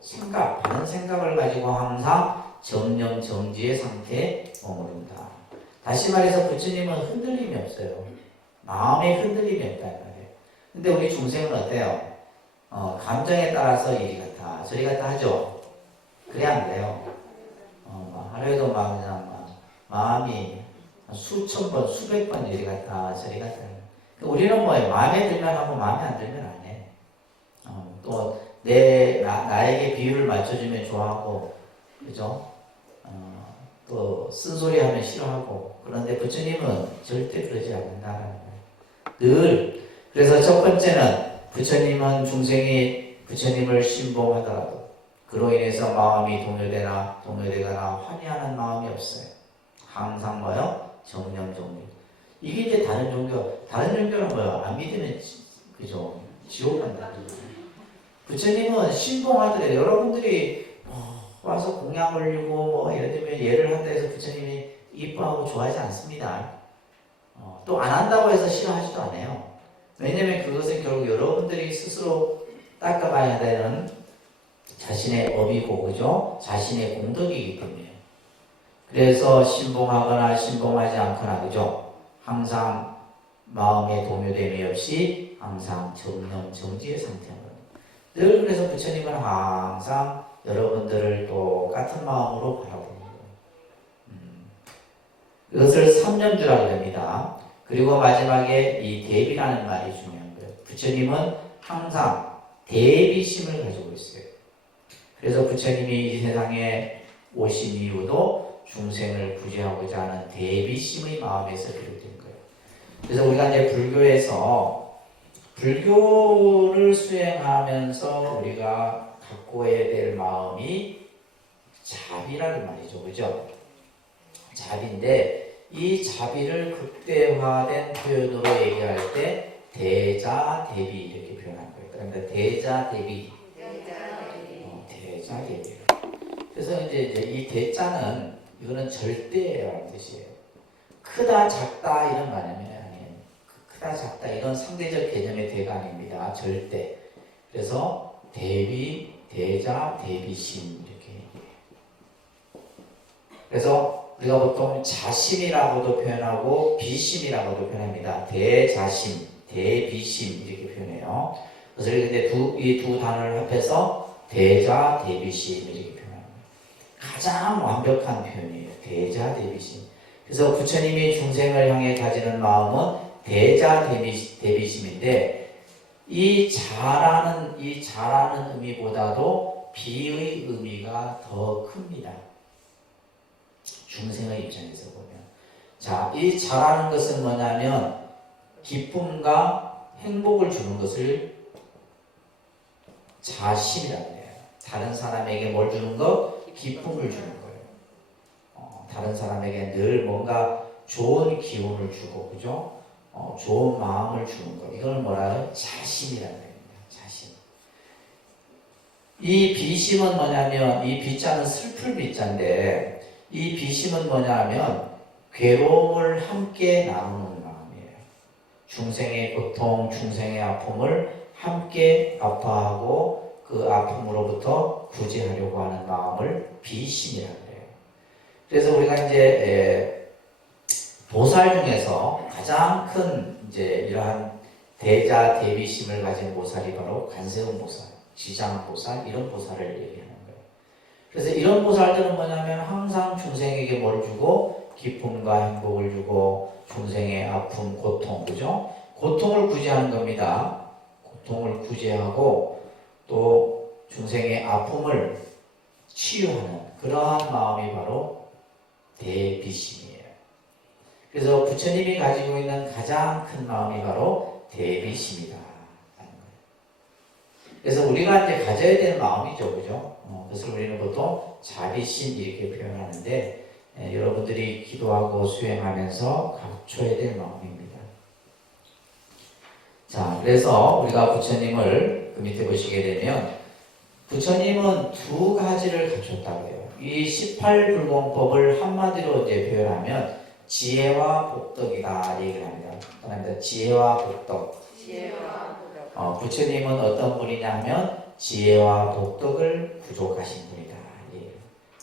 바른 생각을 가지고 항상 정념 정지의 상태에 머무른다. 다시 말해서 부처님은 흔들림이 없어요. 마음에 흔들림이 없다는 말이에요. 근데 우리 중생은 어때요? 감정에 따라서 이리 갔다 저리 갔다 하죠. 그래 안 돼요. 하루에도 그냥 마음이 수천 번, 수백 번 이리 갔다 저리 갔다. 우리는 마음에 들면 하고 마음에 안 들면 안 해. 또 나에게 비율을 맞춰주면 좋아하고, 그죠? 또 쓴소리 하면 싫어하고. 그런데 부처님은 절대 그러지 않는다는 거예요. 그래서 첫 번째는 부처님은 중생이 부처님을 신봉하더라도 그로 인해서 마음이 동요되거나 환희하는 마음이 없어요. 항상 정념 종교. 이게 이제 다른 종교는 안 믿으면 그죠? 지옥 간다. 부처님은 신봉하더라도 여러분들이 와서 공양 올리고 예를 들면 예를 한다 해서 부처님이 이뻐하고 좋아하지 않습니다. 또 안 한다고 해서 싫어하지도 않아요. 왜냐면 그것은 결국 여러분들이 스스로 닦아가야 되는 자신의 업이고, 그죠? 자신의 공덕이기 때문에. 그래서 신봉하거나 신봉하지 않거나, 그죠? 항상 마음의 동요됨이 없이 항상 정령 정지의 상태인 거예요. 늘 그래서 부처님은 항상 여러분들을 똑같은 마음으로 바라보는 거예요. 이것을 삼념주라고 합니다. 그리고 마지막에 이 대비라는 말이 중요한 거예요. 부처님은 항상 대비심을 가지고 있어요. 그래서 부처님이 이 세상에 오신 이유도 중생을 구제하고자 하는 대비심의 마음에서 비롯된 거예요. 그래서 우리가 이제 불교를 수행하면서 우리가 갖고 해야 될 마음이 자비라는 말이죠. 그죠? 자비인데 이 자비를 극대화된 표현으로 얘기할 때 대자대비 이렇게 표현한 거예요. 그러니까 대자대비. 대자대비. 그래서 이제 이 대자는 이거는 절대라는 뜻이에요. 크다 작다 이런 말이 아니에요. 크다 작다 이런 상대적 개념의 대가 아닙니다. 절대. 그래서 대비, 대자, 대비심 이렇게 얘기해요. 그래서 우리가 보통 자심이라고도 표현하고 비심이라고도 표현합니다. 대자심, 대비심 이렇게 표현해요. 그래서 이 두 단어를 합해서 대자, 대비심 이렇게 표현합니다. 가장 완벽한 표현이에요. 대자, 대비심. 그래서 부처님이 중생을 향해 가지는 마음은 대자, 대비심인데 이 자라는 의미보다도 비의 의미가 더 큽니다. 중생의 입장에서 보면. 자, 이 자라는 것은 뭐냐면 기쁨과 행복을 주는 것을 자심이라고 해요. 다른 사람에게 뭘 주는 것? 기쁨을 주는 거예요. 다른 사람에게 늘 뭔가 좋은 기운을 주고, 그죠? 좋은 마음을 주는 거. 이걸 뭐라 해요? 자심이라는 겁니다. 자심. 이 비심은 뭐냐면, 이 비자는 슬플 비자인데, 이 비심은 뭐냐면, 괴로움을 함께 나누는 마음이에요. 중생의 고통, 중생의 아픔을 함께 아파하고, 그 아픔으로부터 구제하려고 하는 마음을 비심이라고 해요. 그래서 우리가 이제, 보살 중에서 가장 큰 이제 이러한 대자 대비심을 가진 보살이 바로 관세음 보살, 지장 보살 이런 보살을 얘기하는 거예요. 그래서 이런 보살들은 뭐냐면 항상 중생에게 뭘 주고 기쁨과 행복을 주고 중생의 아픔, 고통, 그죠? 고통을 구제하는 겁니다. 고통을 구제하고 또 중생의 아픔을 치유하는 그러한 마음이 바로 대비심이에요. 그래서 부처님이 가지고 있는 가장 큰 마음이 바로 대비심이다. 그래서 우리가 이제 가져야 될 마음이죠, 그죠? 그래서 우리는 보통 자비심 이렇게 표현하는데 여러분들이 기도하고 수행하면서 갖춰야 될 마음입니다. 자, 그래서 우리가 부처님을 그 밑에 보시게 되면 부처님은 두 가지를 갖췄다고 해요. 이 18불공법을 한마디로 이제 표현하면 지혜와 복덕이다 얘기를 합니다. 그러니까 지혜와 복덕. 부처님은 어떤 분이냐 하면 지혜와 복덕을 부족하신 분이다. 예.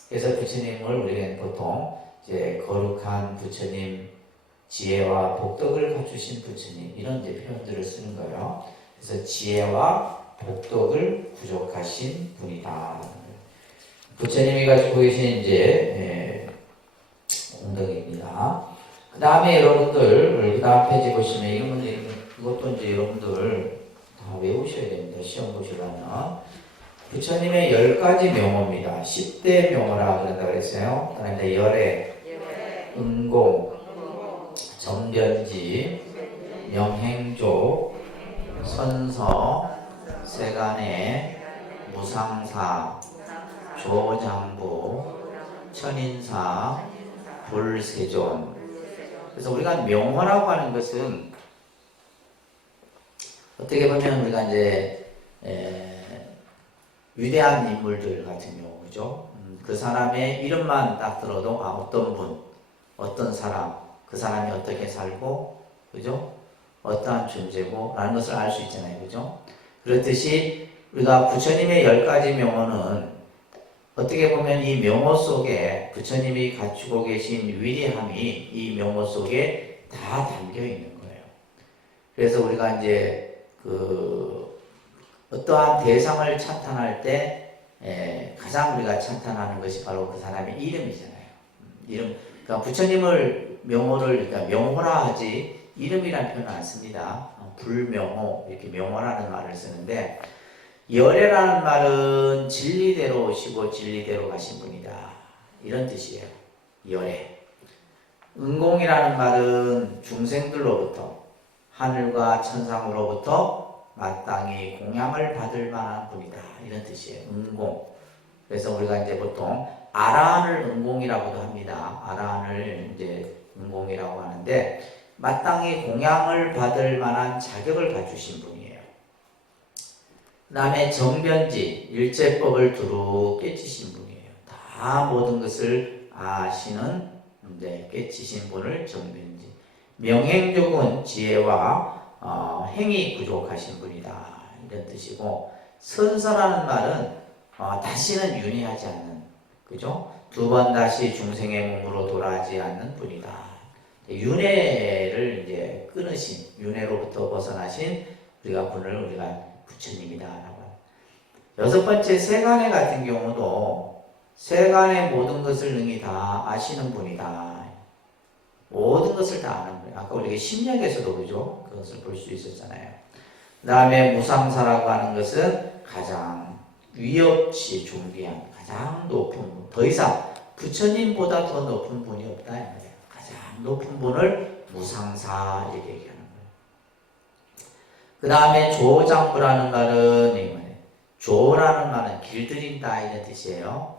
그래서 부처님을 우리는 보통 이제 거룩한 부처님, 지혜와 복덕을 갖추신 부처님 이런 이제 표현들을 쓰는 거예요. 그래서 지혜와 복덕을 부족하신 분이다. 부처님이 가지고 계신 이제 공덕입니다. 그 다음에 여러분들, 그 다음 페이지 보시면 이것도 이제 여러분들 다 외우셔야 됩니다. 시험 보시려면. 부처님의 10가지 명호입니다. 10대 명호라 그런다 그랬어요. 그 다음에 열애, 은공, 정견지, 명행조, 선서, 세간의, 무상사, 조장부, 천인사, 불세존. 그래서 우리가 명호라고 하는 것은 어떻게 보면 우리가 이제 위대한 인물들 같은 경우, 그죠? 그 사람의 이름만 딱 들어도 어떤 분, 어떤 사람, 그 사람이 어떻게 살고, 그죠? 어떠한 존재고 라는 것을 알 수 있잖아요, 그죠? 그렇듯이 우리가 부처님의 10가지 명호는 어떻게 보면 이 명호 속에 부처님이 갖추고 계신 위대함이 이 명호 속에 다 담겨 있는 거예요. 그래서 우리가 이제 어떠한 대상을 찬탄할 때 가장 우리가 찬탄하는 것이 바로 그 사람의 이름이잖아요. 이름. 그러니까 부처님을 명호를 그러니까 명호라 하지 이름이란 표현을 안 씁니다. 불명호 이렇게 명호라는 말을 쓰는데 열애라는 말은 진리대로 오시고 진리대로 가신 분이다 이런 뜻이에요. 열애. 은공이라는 말은 중생들로부터 하늘과 천상으로부터 마땅히 공양을 받을 만한 분이다 이런 뜻이에요. 은공. 그래서 우리가 이제 보통 아라한을 은공이라고도 합니다. 아라한을 이제 은공이라고 하는데 마땅히 공양을 받을 만한 자격을 갖추신 분이에요. 그 다음에 정변지 일제법을 두루 깨치신 분이에요. 다 모든 것을 아시는 이제 깨치신 분을 정변지. 명행족은 지혜와 행이 부족하신 분이다 이런 뜻이고, 선서라는 말은 다시는 윤회하지 않는, 그죠? 두 번 다시 중생의 몸으로 돌아가지 않는 분이다. 윤회를 이제 끊으신, 윤회로부터 벗어나신 우리가 부처님이다라고. 여섯 번째 세간의 같은 경우도 세간의 모든 것을 능히 다 아시는 분이다. 모든 것을 다 아는 거예요. 아까 우리가 심리학에서도 그죠? 그것을 볼 수 있었잖아요. 그 다음에 무상사라고 하는 것은 가장 위없이 존귀한 가장 높은 분. 더 이상 부처님보다 더 높은 분이 없다. 가장 높은 분을 무상사 이렇게 얘기하는 거예요. 그 다음에 조장부라는 말은 조라는 말은 길들인다 이런 뜻이에요.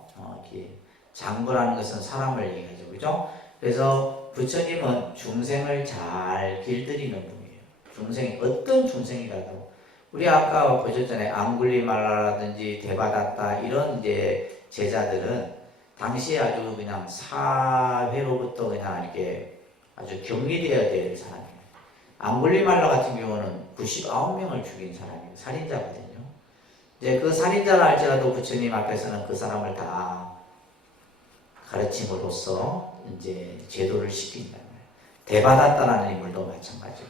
장부라는 것은 사람을 얘기하죠. 그죠? 그래서 부처님은 중생을 잘 길들이는 분이에요. 중생이 어떤 중생이라도 우리 아까 보셨잖아요. 앙굴리말라라든지 데바다타 이런 이제 제자들은 당시에 아주 그냥 사회로부터 그냥 이렇게 아주 격리되어야 될 사람이에요. 앙굴리말라 같은 경우는 99명을 죽인 사람이에요. 살인자거든요. 이제 그 살인자를 알지라도 부처님 앞에서는 그 사람을 다 가르침으로써 이제 제도를 시킨다는 거예요. 대바다타라는 인물도 마찬가지고.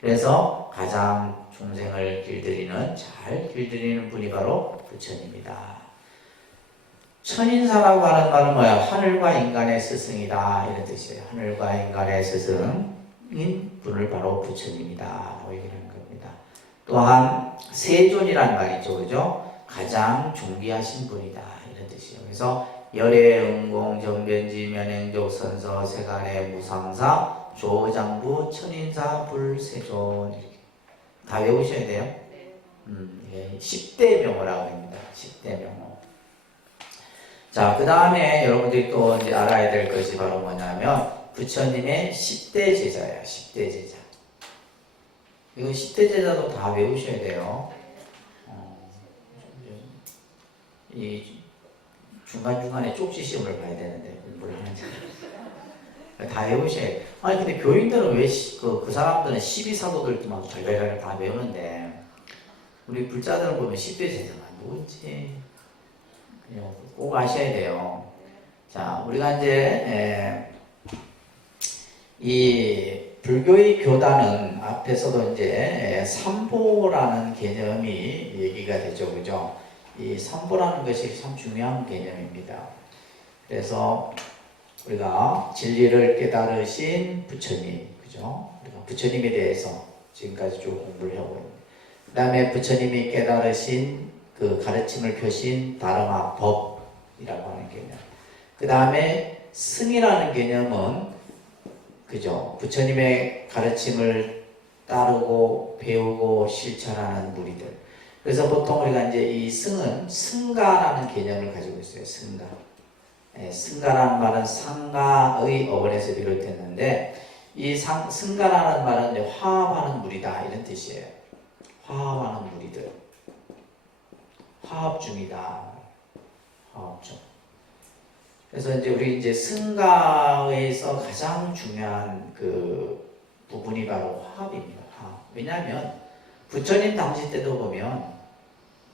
그래서 가장 중생을 길들이는, 잘 길들이는 분이 바로 부처님이다. 천인사라고 하는 말은 뭐야? 하늘과 인간의 스승이다 이런 뜻이에요. 하늘과 인간의 스승인 분을 바로 부처님이다 라고 얘기하는 겁니다. 또한 세존이라는 말이 있죠. 그죠? 가장 존귀하신 분이다 이런 뜻이에요. 그래서 열애, 은공, 정변지, 면행족, 선서, 세간의 무상사, 조장부, 천인사, 불세존 이렇게 다 외우셔야 돼요. 예, 10대 명호라고 합니다. 10대 명호. 자, 그 다음에 여러분들이 또 이제 알아야 될 것이 바로 뭐냐면 부처님의 10대 제자예요. 10대 제자. 이거 10대 제자도 다 외우셔야 돼요. 이 중간중간에 쪽지 시험을 봐야 되는데 공부를 하는지 다 외우셔야 돼요. 아니 근데 교인들은 왜 그 사람들은 12사도들 막 절별하게 다 외우는데 우리 불자들은 보면 10대 제자가 누구지? 꼭 아셔야 돼요. 자, 우리가 이제 이 불교의 교단은 앞에서도 이제 삼보라는 개념이 얘기가 되죠. 그죠? 이 삼보라는 것이 참 중요한 개념입니다. 그래서 우리가 진리를 깨달으신 부처님, 그죠? 우리가 부처님에 대해서 지금까지 쭉 공부를 하고 있습니다. 그 다음에 부처님이 깨달으신 그 가르침을 펴신 다르마 법이라고 하는 개념. 그 다음에 승이라는 개념은 그죠? 부처님의 가르침을 따르고 배우고 실천하는 무리들. 그래서 보통 우리가 이제 이 승은 승가라는 개념을 가지고 있어요. 승가. 승가라는 말은 상가의 어원에서 비롯됐는데 이 승가라는 말은 이제 화합하는 무리다 이런 뜻이에요. 화합하는 무리들. 화합 중이다. 화합 중. 그래서 이제 우리 이제 승가에서 가장 중요한 그 부분이 바로 화합입니다. 화합. 왜냐하면 부처님 당시 때도 보면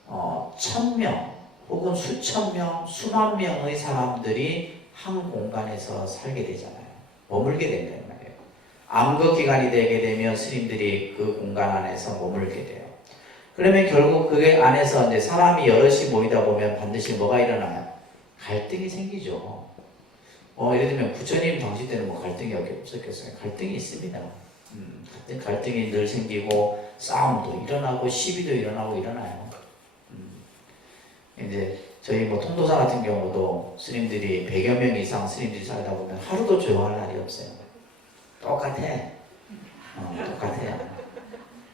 1000명 혹은 수천 명, 수만 명의 사람들이 한 공간에서 살게 되잖아요. 머물게 된다는 말이에요. 암흑 기간이 되게 되면 스님들이 그 공간 안에서 머물게 돼요. 그러면 결국 그 안에서 이제 사람이 여럿이 모이다 보면 반드시 뭐가 일어나요? 갈등이 생기죠. 예를 들면 부처님 당시 때는 뭐 갈등이 없었겠어요? 갈등이 있습니다. 갈등이 늘 생기고 싸움도 일어나고 시비도 일어나요. 이제 저희 뭐 통도사 같은 경우도 스님들이 100여 명 이상 스님들이 살다 보면 하루도 조용할 날이 없어요. 똑같아. 똑같아요.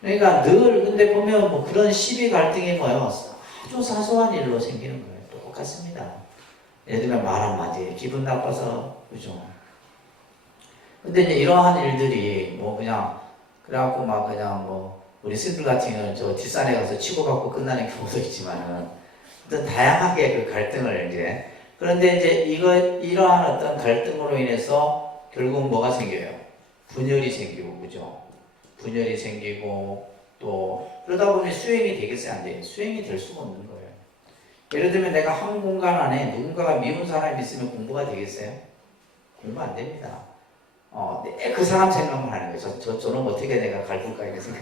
그러니까 늘 근데 보면 뭐 그런 시비 갈등이 뭐예요? 아주 사소한 일로 생기는 거예요. 똑같습니다. 예를 들면 말 한마디 기분 나빠서 그죠? 근데 이제 이러한 일들이 뭐 그냥 그래갖고 막 그냥 뭐 우리 스님들 같은 경우는 저 뒷산에 가서 치고 받고 끝나는 경우도 있지만은 어떤 다양하게 그 갈등을 이제 그런데 이제 이러한 어떤 갈등으로 인해서 결국 뭐가 생겨요? 분열이 생기고 그죠? 분열이 생기고 또 그러다 보면 수행이 되겠어요? 안 돼요? 수행이 될 수가 없는 거예요. 예를 들면 내가 한 공간 안에 누군가가 미운 사람이 있으면 공부가 되겠어요? 공부 안 됩니다. 그 사람 생각만 하는 거예요. 저놈 어떻게 내가 갈굴까 이런 생각.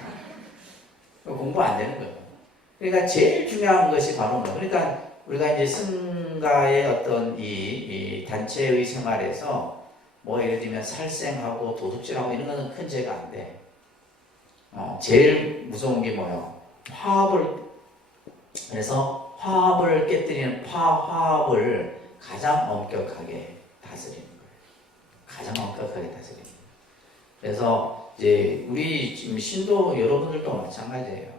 공부 안 되는 거예요. 그러니까 제일 중요한 것이 바로 뭐, 그러니까 우리가 이제 승가의 어떤 이 단체의 생활에서 뭐 예를 들면 살생하고 도둑질하고 이런 거는 큰 죄가 안 돼. 제일 무서운 게 뭐예요? 그래서 화합을 깨뜨리는 화합을 가장 엄격하게 다스리는 거예요. 가장 엄격하게 다스리는 거예요. 그래서 이제 우리 지금 신도 여러분들도 마찬가지예요.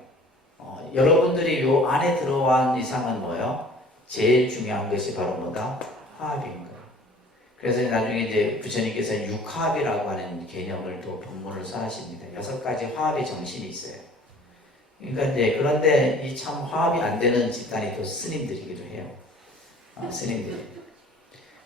여러분들이 요 안에 들어온 이상은 뭐예요? 제일 중요한 것이 바로 뭐다? 화합인 거예요. 그래서 나중에 이제 부처님께서 육화합이라고 하는 개념을 또 법문을 써하십니다. 6가지 화합의 정신이 있어요. 그러니까 이제 그런데 이 참 화합이 안 되는 집단이 또 스님들이기도 해요. 스님들이.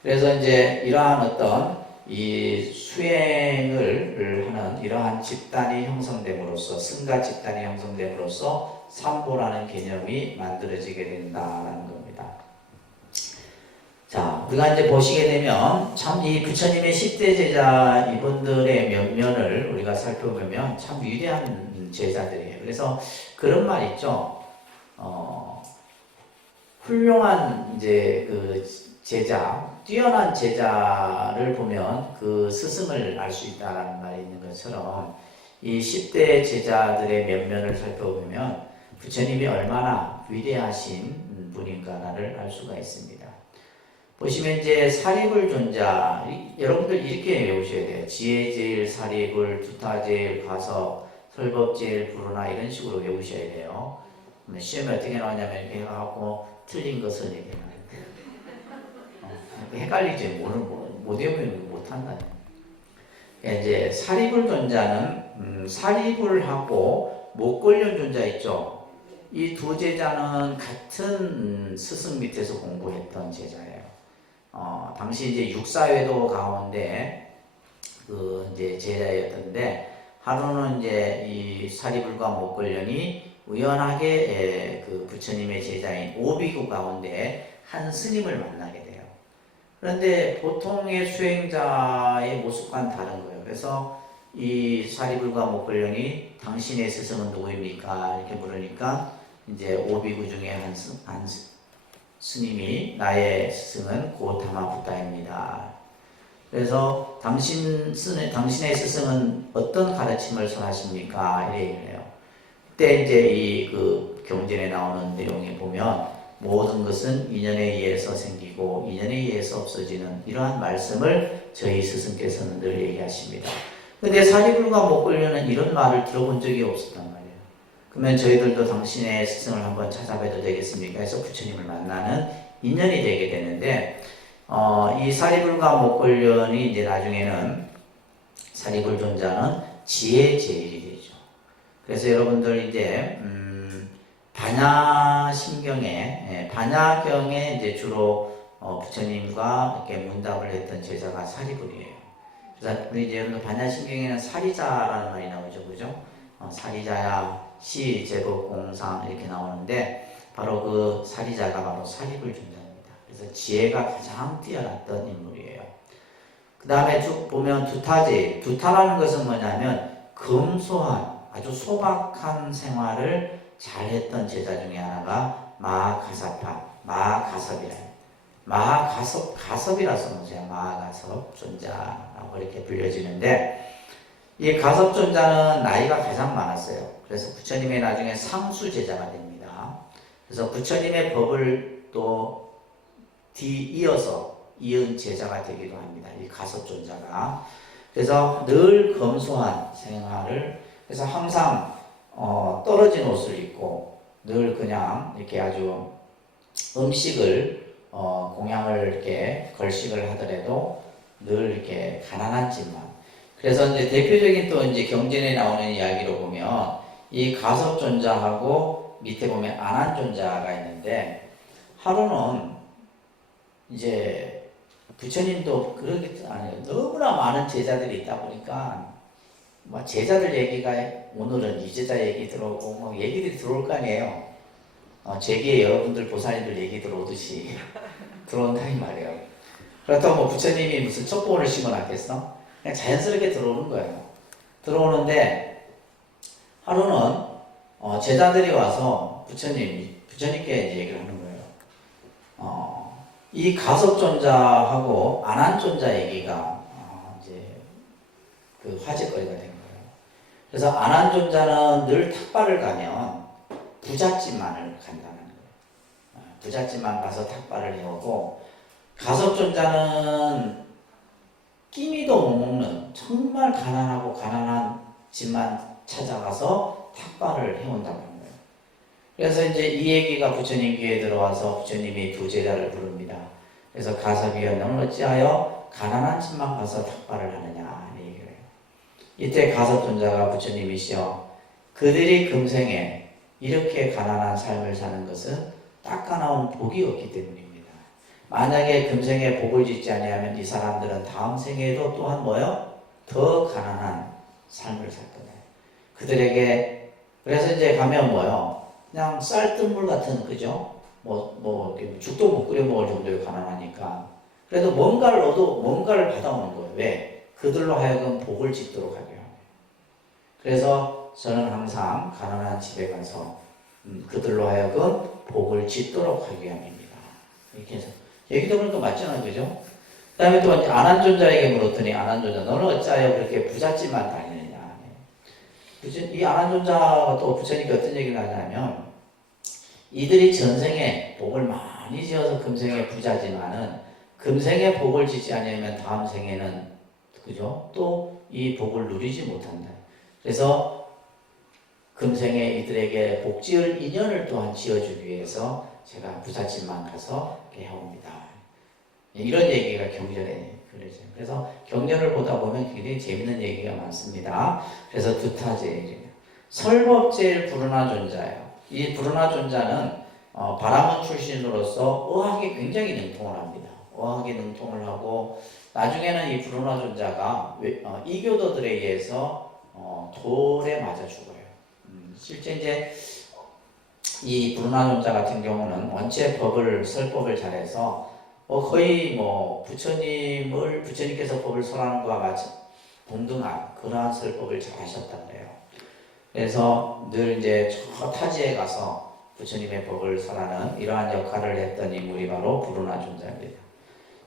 그래서 이제 이러한 어떤 이 수행을 하는 이러한 집단이 형성됨으로써 승가 집단이 형성됨으로써 삼보라는 개념이 만들어지게 된다는 겁니다. 자, 우리가 이제 보시게 되면 참 이 부처님의 10대 제자 이분들의 면면을 우리가 살펴보면 참 위대한 제자들이에요. 그래서 그런 말 있죠. 훌륭한 이제 그 제자, 뛰어난 제자를 보면 그 스승을 알 수 있다라는 말이 있는 것처럼 이 10대 제자들의 면면을 살펴보면 부처님이 얼마나 위대하신 분인가를 알 수가 있습니다. 보시면 이제 사리불 존자, 여러분들 이렇게 외우셔야 돼요. 지혜제일, 사리불, 두타제일, 가섭, 설법제일, 불호나 이런 식으로 외우셔야 돼요. 시험에 어떻게 나오냐면 이렇게 해갖고 틀린 것은 이렇게 헷갈리지. 못 외우면 못한다. 이제 사리불 존자는 사리불하고 목걸련 존자 있죠. 이 두 제자는 같은 스승 밑에서 공부했던 제자예요. 당시 이제 육사회도 가운데 그 이제 제자였던데 하루는 이제 이 사리불과 목걸련이 우연하게 그 부처님의 제자인 오비구 가운데 한 스님을 만나게 돼요. 그런데 보통의 수행자의 모습과는 다른 거예요. 그래서 이 사리불과 목걸련이 당신의 스승은 누구입니까? 이렇게 물으니까 이제 오비구 중에 한 스님이 나의 스승은 고타마 부타입니다. 그래서 당신의 스승은 어떤 가르침을 선하십니까? 이래 얘기해요. 그때 이제 이 그 경전에 나오는 내용에 보면 모든 것은 인연에 의해서 생기고 인연에 의해서 없어지는 이러한 말씀을 저희 스승께서는 늘 얘기하십니다. 근데 사리불과 목걸련은 이런 말을 들어본 적이 없었단 말이에요. 그러면 저희들도 당신의 스승을 한번 찾아봐도 되겠습니까? 해서 부처님을 만나는 인연이 되게 되는데 이 사리불과 목걸련이 이제 나중에는 사리불 존자는 지혜제일이 되죠. 그래서 여러분들 이제 반야경에 이제 주로 부처님과 이렇게 문답을 했던 제자가 사리불이에요. 그래서 우리 이제 여러분들 반야심경에는 사리자라는 말이 나오죠, 그죠? 사리자야 시 제법 공상 이렇게 나오는데 바로 그 사리자가 바로 사리불 존자입니다. 그래서 지혜가 가장 뛰어났던 인물이에요. 그 다음에 쭉 보면 두타제. 두타라는 것은 뭐냐면 검소한 아주 소박한 생활을 잘했던 제자 중에 하나가 마하가섭이라. 가섭이라서 보세요. 마하가섭 존자라고 이렇게 불려지는데, 이 가섭 존자는 나이가 가장 많았어요. 그래서 부처님의 나중에 상수 제자가 됩니다. 그래서 부처님의 법을 또 이은 제자가 되기도 합니다. 이 가섭 존자가. 그래서 늘 검소한 생활을, 그래서 항상 떨어진 옷을 입고 늘 그냥 이렇게 아주 음식을 공양을 이렇게 걸식을 하더라도 늘 이렇게 가난하지만, 그래서 이제 대표적인 또 이제 경전에 나오는 이야기로 보면 이 가섭 존자하고 밑에 보면 안한 존자가 있는데, 하루는 이제 부처님도 그러기 아니에요. 너무나 많은 제자들이 있다 보니까 뭐 제자들 얘기가 오늘은 이 제자 얘기 들어오고 뭐 얘기들이 들어올 거 아니에요. 제기에 여러분들 보살님들 얘기 들어오듯이 들어온다 이 말이에요. 그렇다고 뭐 부처님이 무슨 첩보를 심어놨겠어? 그냥 자연스럽게 들어오는 거예요. 들어오는데 하루는 제자들이 와서 부처님께 얘기를 하는 거예요. 이 가섭존자하고 안한존자 얘기가 이제 그 화제거리가 된 거예요. 그래서 안한존자는 늘 탁발을 가면 부잣집만을 간다는 거예요. 부잣집만 가서 탁발을 해오고, 가섭존자는 끼니도 못 먹는 정말 가난하고 가난한 집만 찾아가서 탁발을 해온다는 거예요. 그래서 이제 이 얘기가 부처님 귀에 들어와서 부처님이 두 제자를 부릅니다. 그래서 가섭이여, 너는 어찌하여 가난한 집만 가서 탁발을 하느냐 이 얘기를 해요. 이때 가섭존자가 부처님이시여, 그들이 금생에 이렇게 가난한 삶을 사는 것은 닦아나온 복이 없기 때문입니다. 만약에 금생에 복을 짓지 아니하면 이 사람들은 다음 생에도 또한 뭐요? 더 가난한 삶을 살 거예요. 그들에게. 그래서 이제 가면 뭐요? 그냥 쌀뜨물 같은, 그죠? 죽도 못 끓여 먹을 정도의 가난하니까. 그래도 뭔가를 받아오는 거예요. 왜? 그들로 하여금 복을 짓도록 하게 합니다. 그래서 저는 항상 가난한 집에 가서 그들로 하여금 복을 짓도록 하게 합니다. 이렇게 해서 얘기 들으니까 맞잖아요, 그죠? 그 다음에 또 안한존자에게 물었더니, 안한존자, 너는 어찌하여 그렇게 부잣집만 다니느냐? 이 안한존자가 또 부처님께 어떤 얘기를 하냐면, 이들이 전생에 복을 많이 지어서 금생에 부자지만은 금생에 복을 짓지 않으면 다음 생에는, 그죠? 또 이 복을 누리지 못한다. 그래서 금생에 이들에게 복 지을 인연을 또한 지어주기 위해서 제가 부잣집만 가서 해옵니다. 이런 얘기가 경전에 그려져요. 그래서 경전을 보다 보면 굉장히 재밌는 얘기가 많습니다. 그래서 두타제, 설법제일 부르나 존자예요. 이 부르나 존자는 바라문 출신으로서 의학에 굉장히 능통을 합니다. 의학에 능통을 하고, 나중에는 이 부르나 존자가 이교도들에 의해서 돌에 맞아 죽어요. 실제 이제 이 부르나 존자 같은 경우는 원체 설법을 잘해서 거의 부처님께서 법을 설하는 것과 마치 동등한 그러한 설법을 잘 하셨다고 해요. 그래서 늘 이제 저 타지에 가서 부처님의 법을 설하는 이러한 역할을 했던 인물이 바로 부르나 존자입니다.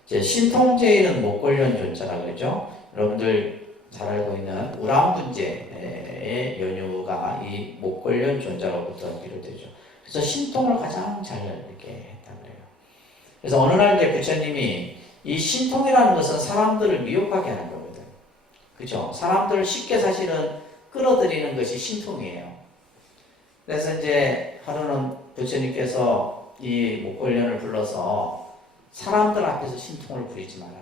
이제 신통제일은 목걸련 존자라고 그러죠. 여러분들 잘 알고 있는 우람분제의 연유가 이 목걸련 존자로부터 비롯되죠. 그래서 신통을 가장 잘 이렇게 했다고 해요. 그래서 어느 날 이제 부처님이, 이 신통이라는 것은 사람들을 미혹하게 하는 거거든. 그죠? 사람들을 쉽게 사실은 끌어들이는 것이 신통이에요. 그래서 이제 하루는 부처님께서 이 목걸련을 불러서 사람들 앞에서 신통을 부리지 마라.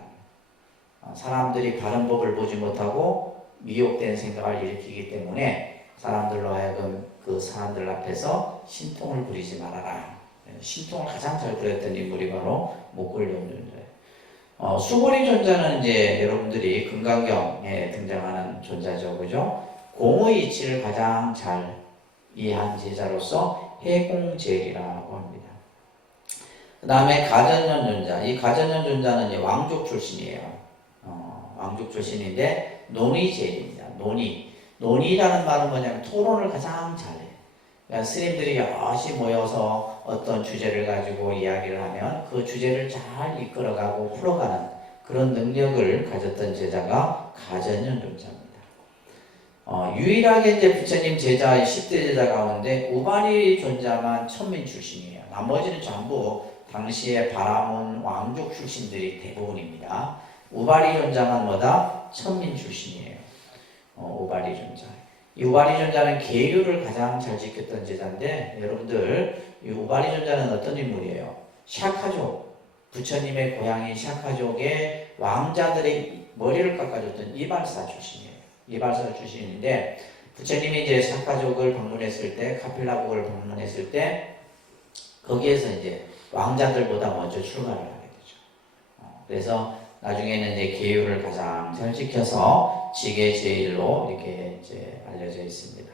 사람들이 바른 법을 보지 못하고 미혹된 생각을 일으키기 때문에 사람들로 하여금 그 사람들 앞에서 신통을 부리지 말아라. 신통을 가장 잘 부렸던 인물이 바로 목걸련 존자예요. 수고리 존자는 이제 여러분들이 금강경에 등장하는 존자죠, 그죠? 공의 이치를 가장 잘 이해한 제자로서 해공제일이라고 합니다. 그 다음에 가전년 존자. 이 가전년 존자는 이제 왕족 출신이에요. 왕족 출신인데 논의제일입니다. 논의라는 말은 뭐냐면 토론을 가장 잘해요. 그러니까 스님들이 여럿이 모여서 어떤 주제를 가지고 이야기를 하면 그 주제를 잘 이끌어가고 풀어가는 그런 능력을 가졌던 제자가 가전현존자입니다. 유일하게 이제 부처님 제자 10대 제자 가운데 우바리 존자만 천민 출신이에요. 나머지는 전부 당시에 바라문 왕족 출신들이 대부분입니다. 우바리 존자만 뭐다? 천민 출신이에요. 우바리 존자. 이 우바리 존자는 계율을 가장 잘 지켰던 제자인데 여러분들 이 우바리 존자는 어떤 인물이에요? 샤카족. 부처님의 고향인 샤카족의 왕자들의 머리를 깎아줬던 이발사 출신이에요. 이발사 출신인데 부처님이 이제 샤카족을 방문했을 때 카필라국을 방문했을 때 거기에서 이제 왕자들보다 먼저 출가를 하게 되죠. 그래서 나중에는 이제 계율을 가장 잘 지켜서 지계제일로 이렇게 이제 알려져 있습니다.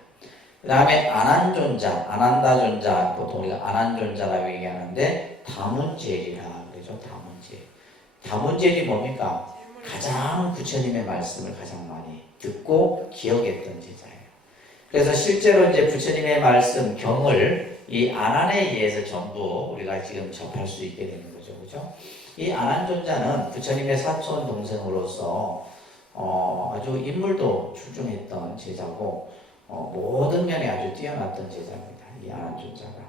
그 다음에 아난존자, 아난다존자, 보통 우리가 아난존자라고 얘기하는데 다문제일이라 그러죠. 다문제일. 다문제일이 뭡니까? 가장 부처님의 말씀을 가장 많이 듣고 기억했던 제자예요. 그래서 실제로 이제 부처님의 말씀 경을 이 아난에 의해서 전부 우리가 지금 접할 수 있게 되는 거죠. 그죠? 이 아난존자는 부처님의 사촌 동생으로서 아주 인물도 출중했던 제자고 모든 면에 아주 뛰어났던 제자입니다. 이 아난존자가.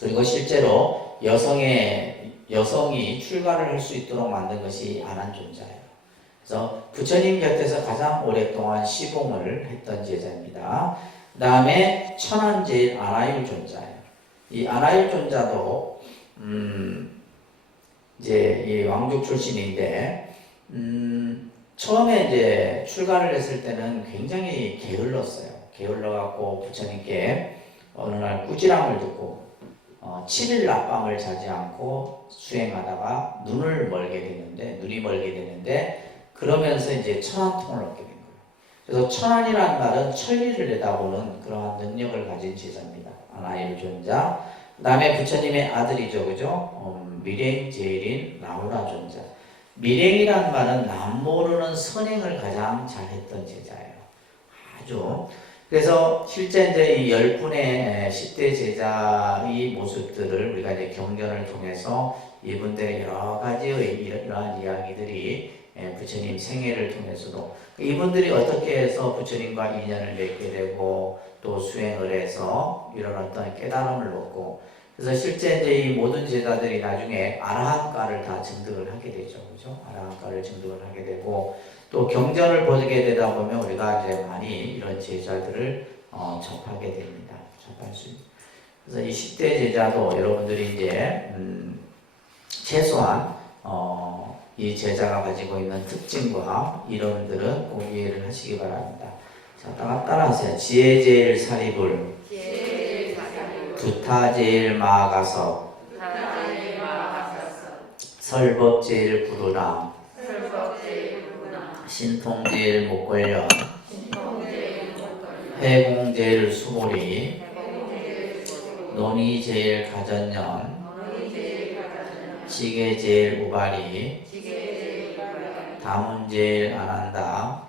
그리고 실제로 여성이 출가를 할 수 있도록 만든 것이 아난존자예요. 그래서 부처님 곁에서 가장 오랫동안 시봉을 했던 제자입니다. 그 다음에 천안제일 아나율존자예요. 이 아나율존자도 이제 이 왕족 출신인데 처음에 이제 출가를 했을 때는 굉장히 게을렀어요. 게을러갖고 부처님께 어느 날 꾸지람을 듣고 7일 낮밤을 자지 않고 수행하다가 눈이 멀게 되는데 그러면서 이제 천안통을 얻게 된 거예요. 그래서 천안이라는 말은 천리를 내다보는 그러한 능력을 가진 제자입니다. 아나율존자. 그 다음에 부처님의 아들이죠. 그죠? 밀행제일인 라우라존자. 밀행이라는 말은 남모르는 선행을 가장 잘했던 제자예요. 아주. 그래서 실제 이제 이 10분의 10대 제자의 모습들을 우리가 이제 경전을 통해서 이분들의 여러 가지의 이러한 이야기들이 부처님 생애를 통해서도 이분들이 어떻게 해서 부처님과 인연을 맺게 되고 또 수행을 해서 이런 어떤 깨달음을 얻고 그래서 실제 이제 이 모든 제자들이 나중에 아라한가를 다 증득을 하게 되죠. 그죠? 아라한가를 증득을 하게 되고 또 경전을 보게 되다 보면 우리가 이제 많이 이런 제자들을 접하게 됩니다. 접할 수 있습니다. 그래서 이 10대 제자도 여러분들이 이제 최소한 이 제자가 가지고 있는 특징과 이론들은 꼭 이해를 하시기 바랍니다. 자, 따라하세요. 지혜제일 사리불, 두타제일 마가서, 설법제일 부루나, 신통제일 목걸련, 회공제일 수보리, 논의제일 가전년, 지계제일 우바리, 다문제일 아난다,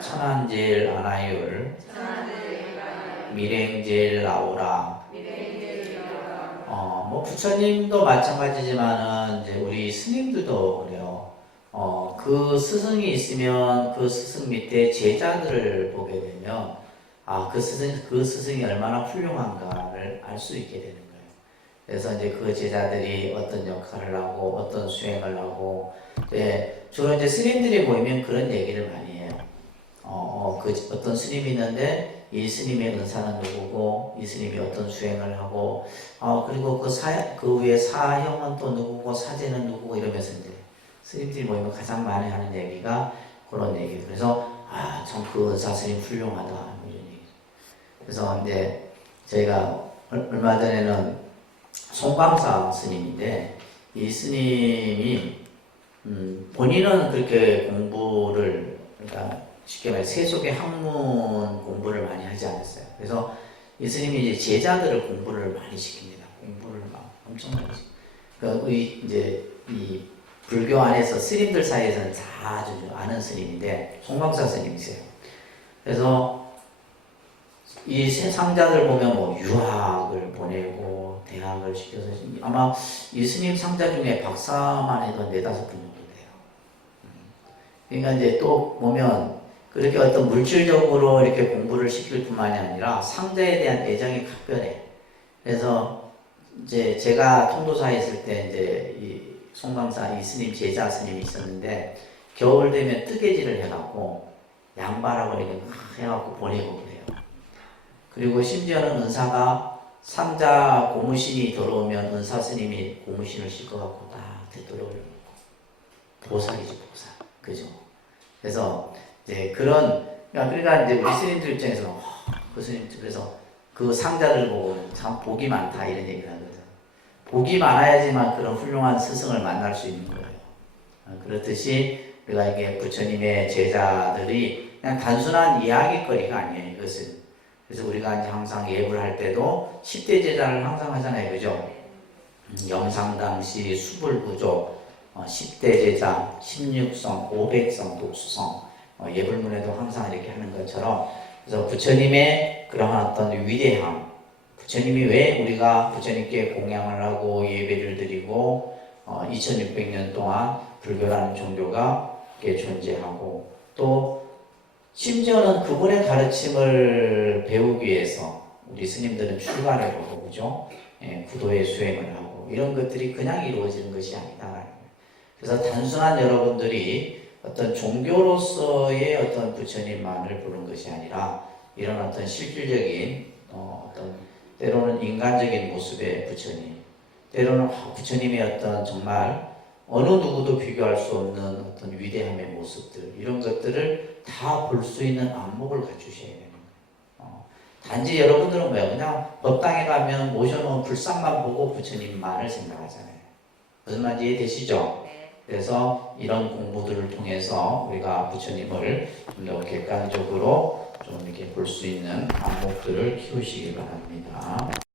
천안제일 아나율, 밀행제일 라우라. 뭐 부처님도 마찬가지지만은 이제 우리 스님들도 그래요. 그 스승이 있으면 그 스승 밑에 제자들을 보게 되면 그 스승이 얼마나 훌륭한가를 알 수 있게 되는 거예요. 그래서 이제 그 제자들이 어떤 역할을 하고 어떤 수행을 하고 주로 이제 스님들이 모이면 그런 얘기를 많이 해요. 그 어떤 스님이 있는데 이 스님의 은사는 누구고 이 스님이 어떤 수행을 하고 그리고 그 위에 사형은 또 누구고 사제는 누구고 이러면서 이제 스님들이 모이면 가장 많이 하는 얘기가 그런 얘기예요. 그래서 참 그 은사 스님 훌륭하다 이런 얘기. 그래서 이제 저희가 얼마 전에는 송광사 스님인데 이 스님이 본인은 그렇게 공부를 그러니까 쉽게 말해 세속의 학문 공부를 많이 하지 않았어요. 그래서 이 스님이 이제 제자들을 공부를 많이 시킵니다. 공부를 막 엄청 많이 시킵니다. 그러니까 이제 이 불교 안에서 스님들 사이에서는 아주 아는 스님인데 송광사 스님이세요. 그래서 이 상자들 보면 뭐 유학을 보내고 대학을 시켜서 아마 이 스님 상자 중에 박사만 해도 4-5분 정도 돼요. 그러니까 이제 또 보면 그렇게 어떤 물질적으로 이렇게 공부를 시킬 뿐만이 아니라 상자에 대한 애정이 각별해. 그래서 이제 제가 통도사에 있을 때 이제 이 송광사 이 스님 제자 스님이 있었는데 겨울 되면 뜨개질을 해갖고 양발하고 이렇게 막 해갖고 보내고 그래요. 그리고 심지어는 은사가 상자 고무신이 들어오면 은사 스님이 고무신을 싣고갖고 딱 되돌아오려고 보살이지 보살, 그죠? 그래서 이제 그러니까 이제 우리 스님들 입장에서 그 스님 그래서 그 상자를 보고 참 복이 많다 이런 얘기를 하거든요. 복이 많아야지만 그런 훌륭한 스승을 만날 수 있는 거예요. 그렇듯이 우리가 이게 부처님의 제자들이 그냥 단순한 이야기거리가 아니에요. 이것은. 그래서 우리가 이제 항상 예불 할 때도 10대 제자를 항상 하잖아요. 그죠? 영상당시 수불부족 10대 제자, 16성, 500성, 독수성 예불문에도 항상 이렇게 하는 것처럼 그래서 부처님의 그러한 어떤 위대함 부처님이 왜 우리가 부처님께 공양을 하고 예배를 드리고 2600년 동안 불교라는 종교가 존재하고 또 심지어는 그분의 가르침을 배우기 위해서 우리 스님들은 출가를 하고 그죠? 구도의 수행을 하고 이런 것들이 그냥 이루어지는 것이 아니다. 그래서 단순한 여러분들이 어떤 종교로서의 어떤 부처님만을 부른 것이 아니라 이런 어떤 실질적인 어떤 때로는 인간적인 모습의 부처님, 때로는 부처님의 어떤 정말 어느 누구도 비교할 수 없는 어떤 위대함의 모습들 이런 것들을 다 볼 수 있는 안목을 갖추셔야 되는 거예요. 단지 여러분들은 뭐예요? 그냥 법당에 가면 모셔놓은 불상만 보고 부처님만을 생각하잖아요. 무슨 말인지 이해되시죠? 그래서 이런 공부들을 통해서 우리가 부처님을 좀 더 객관적으로 좀 이렇게 볼 수 있는 안목들을 키우시기 바랍니다.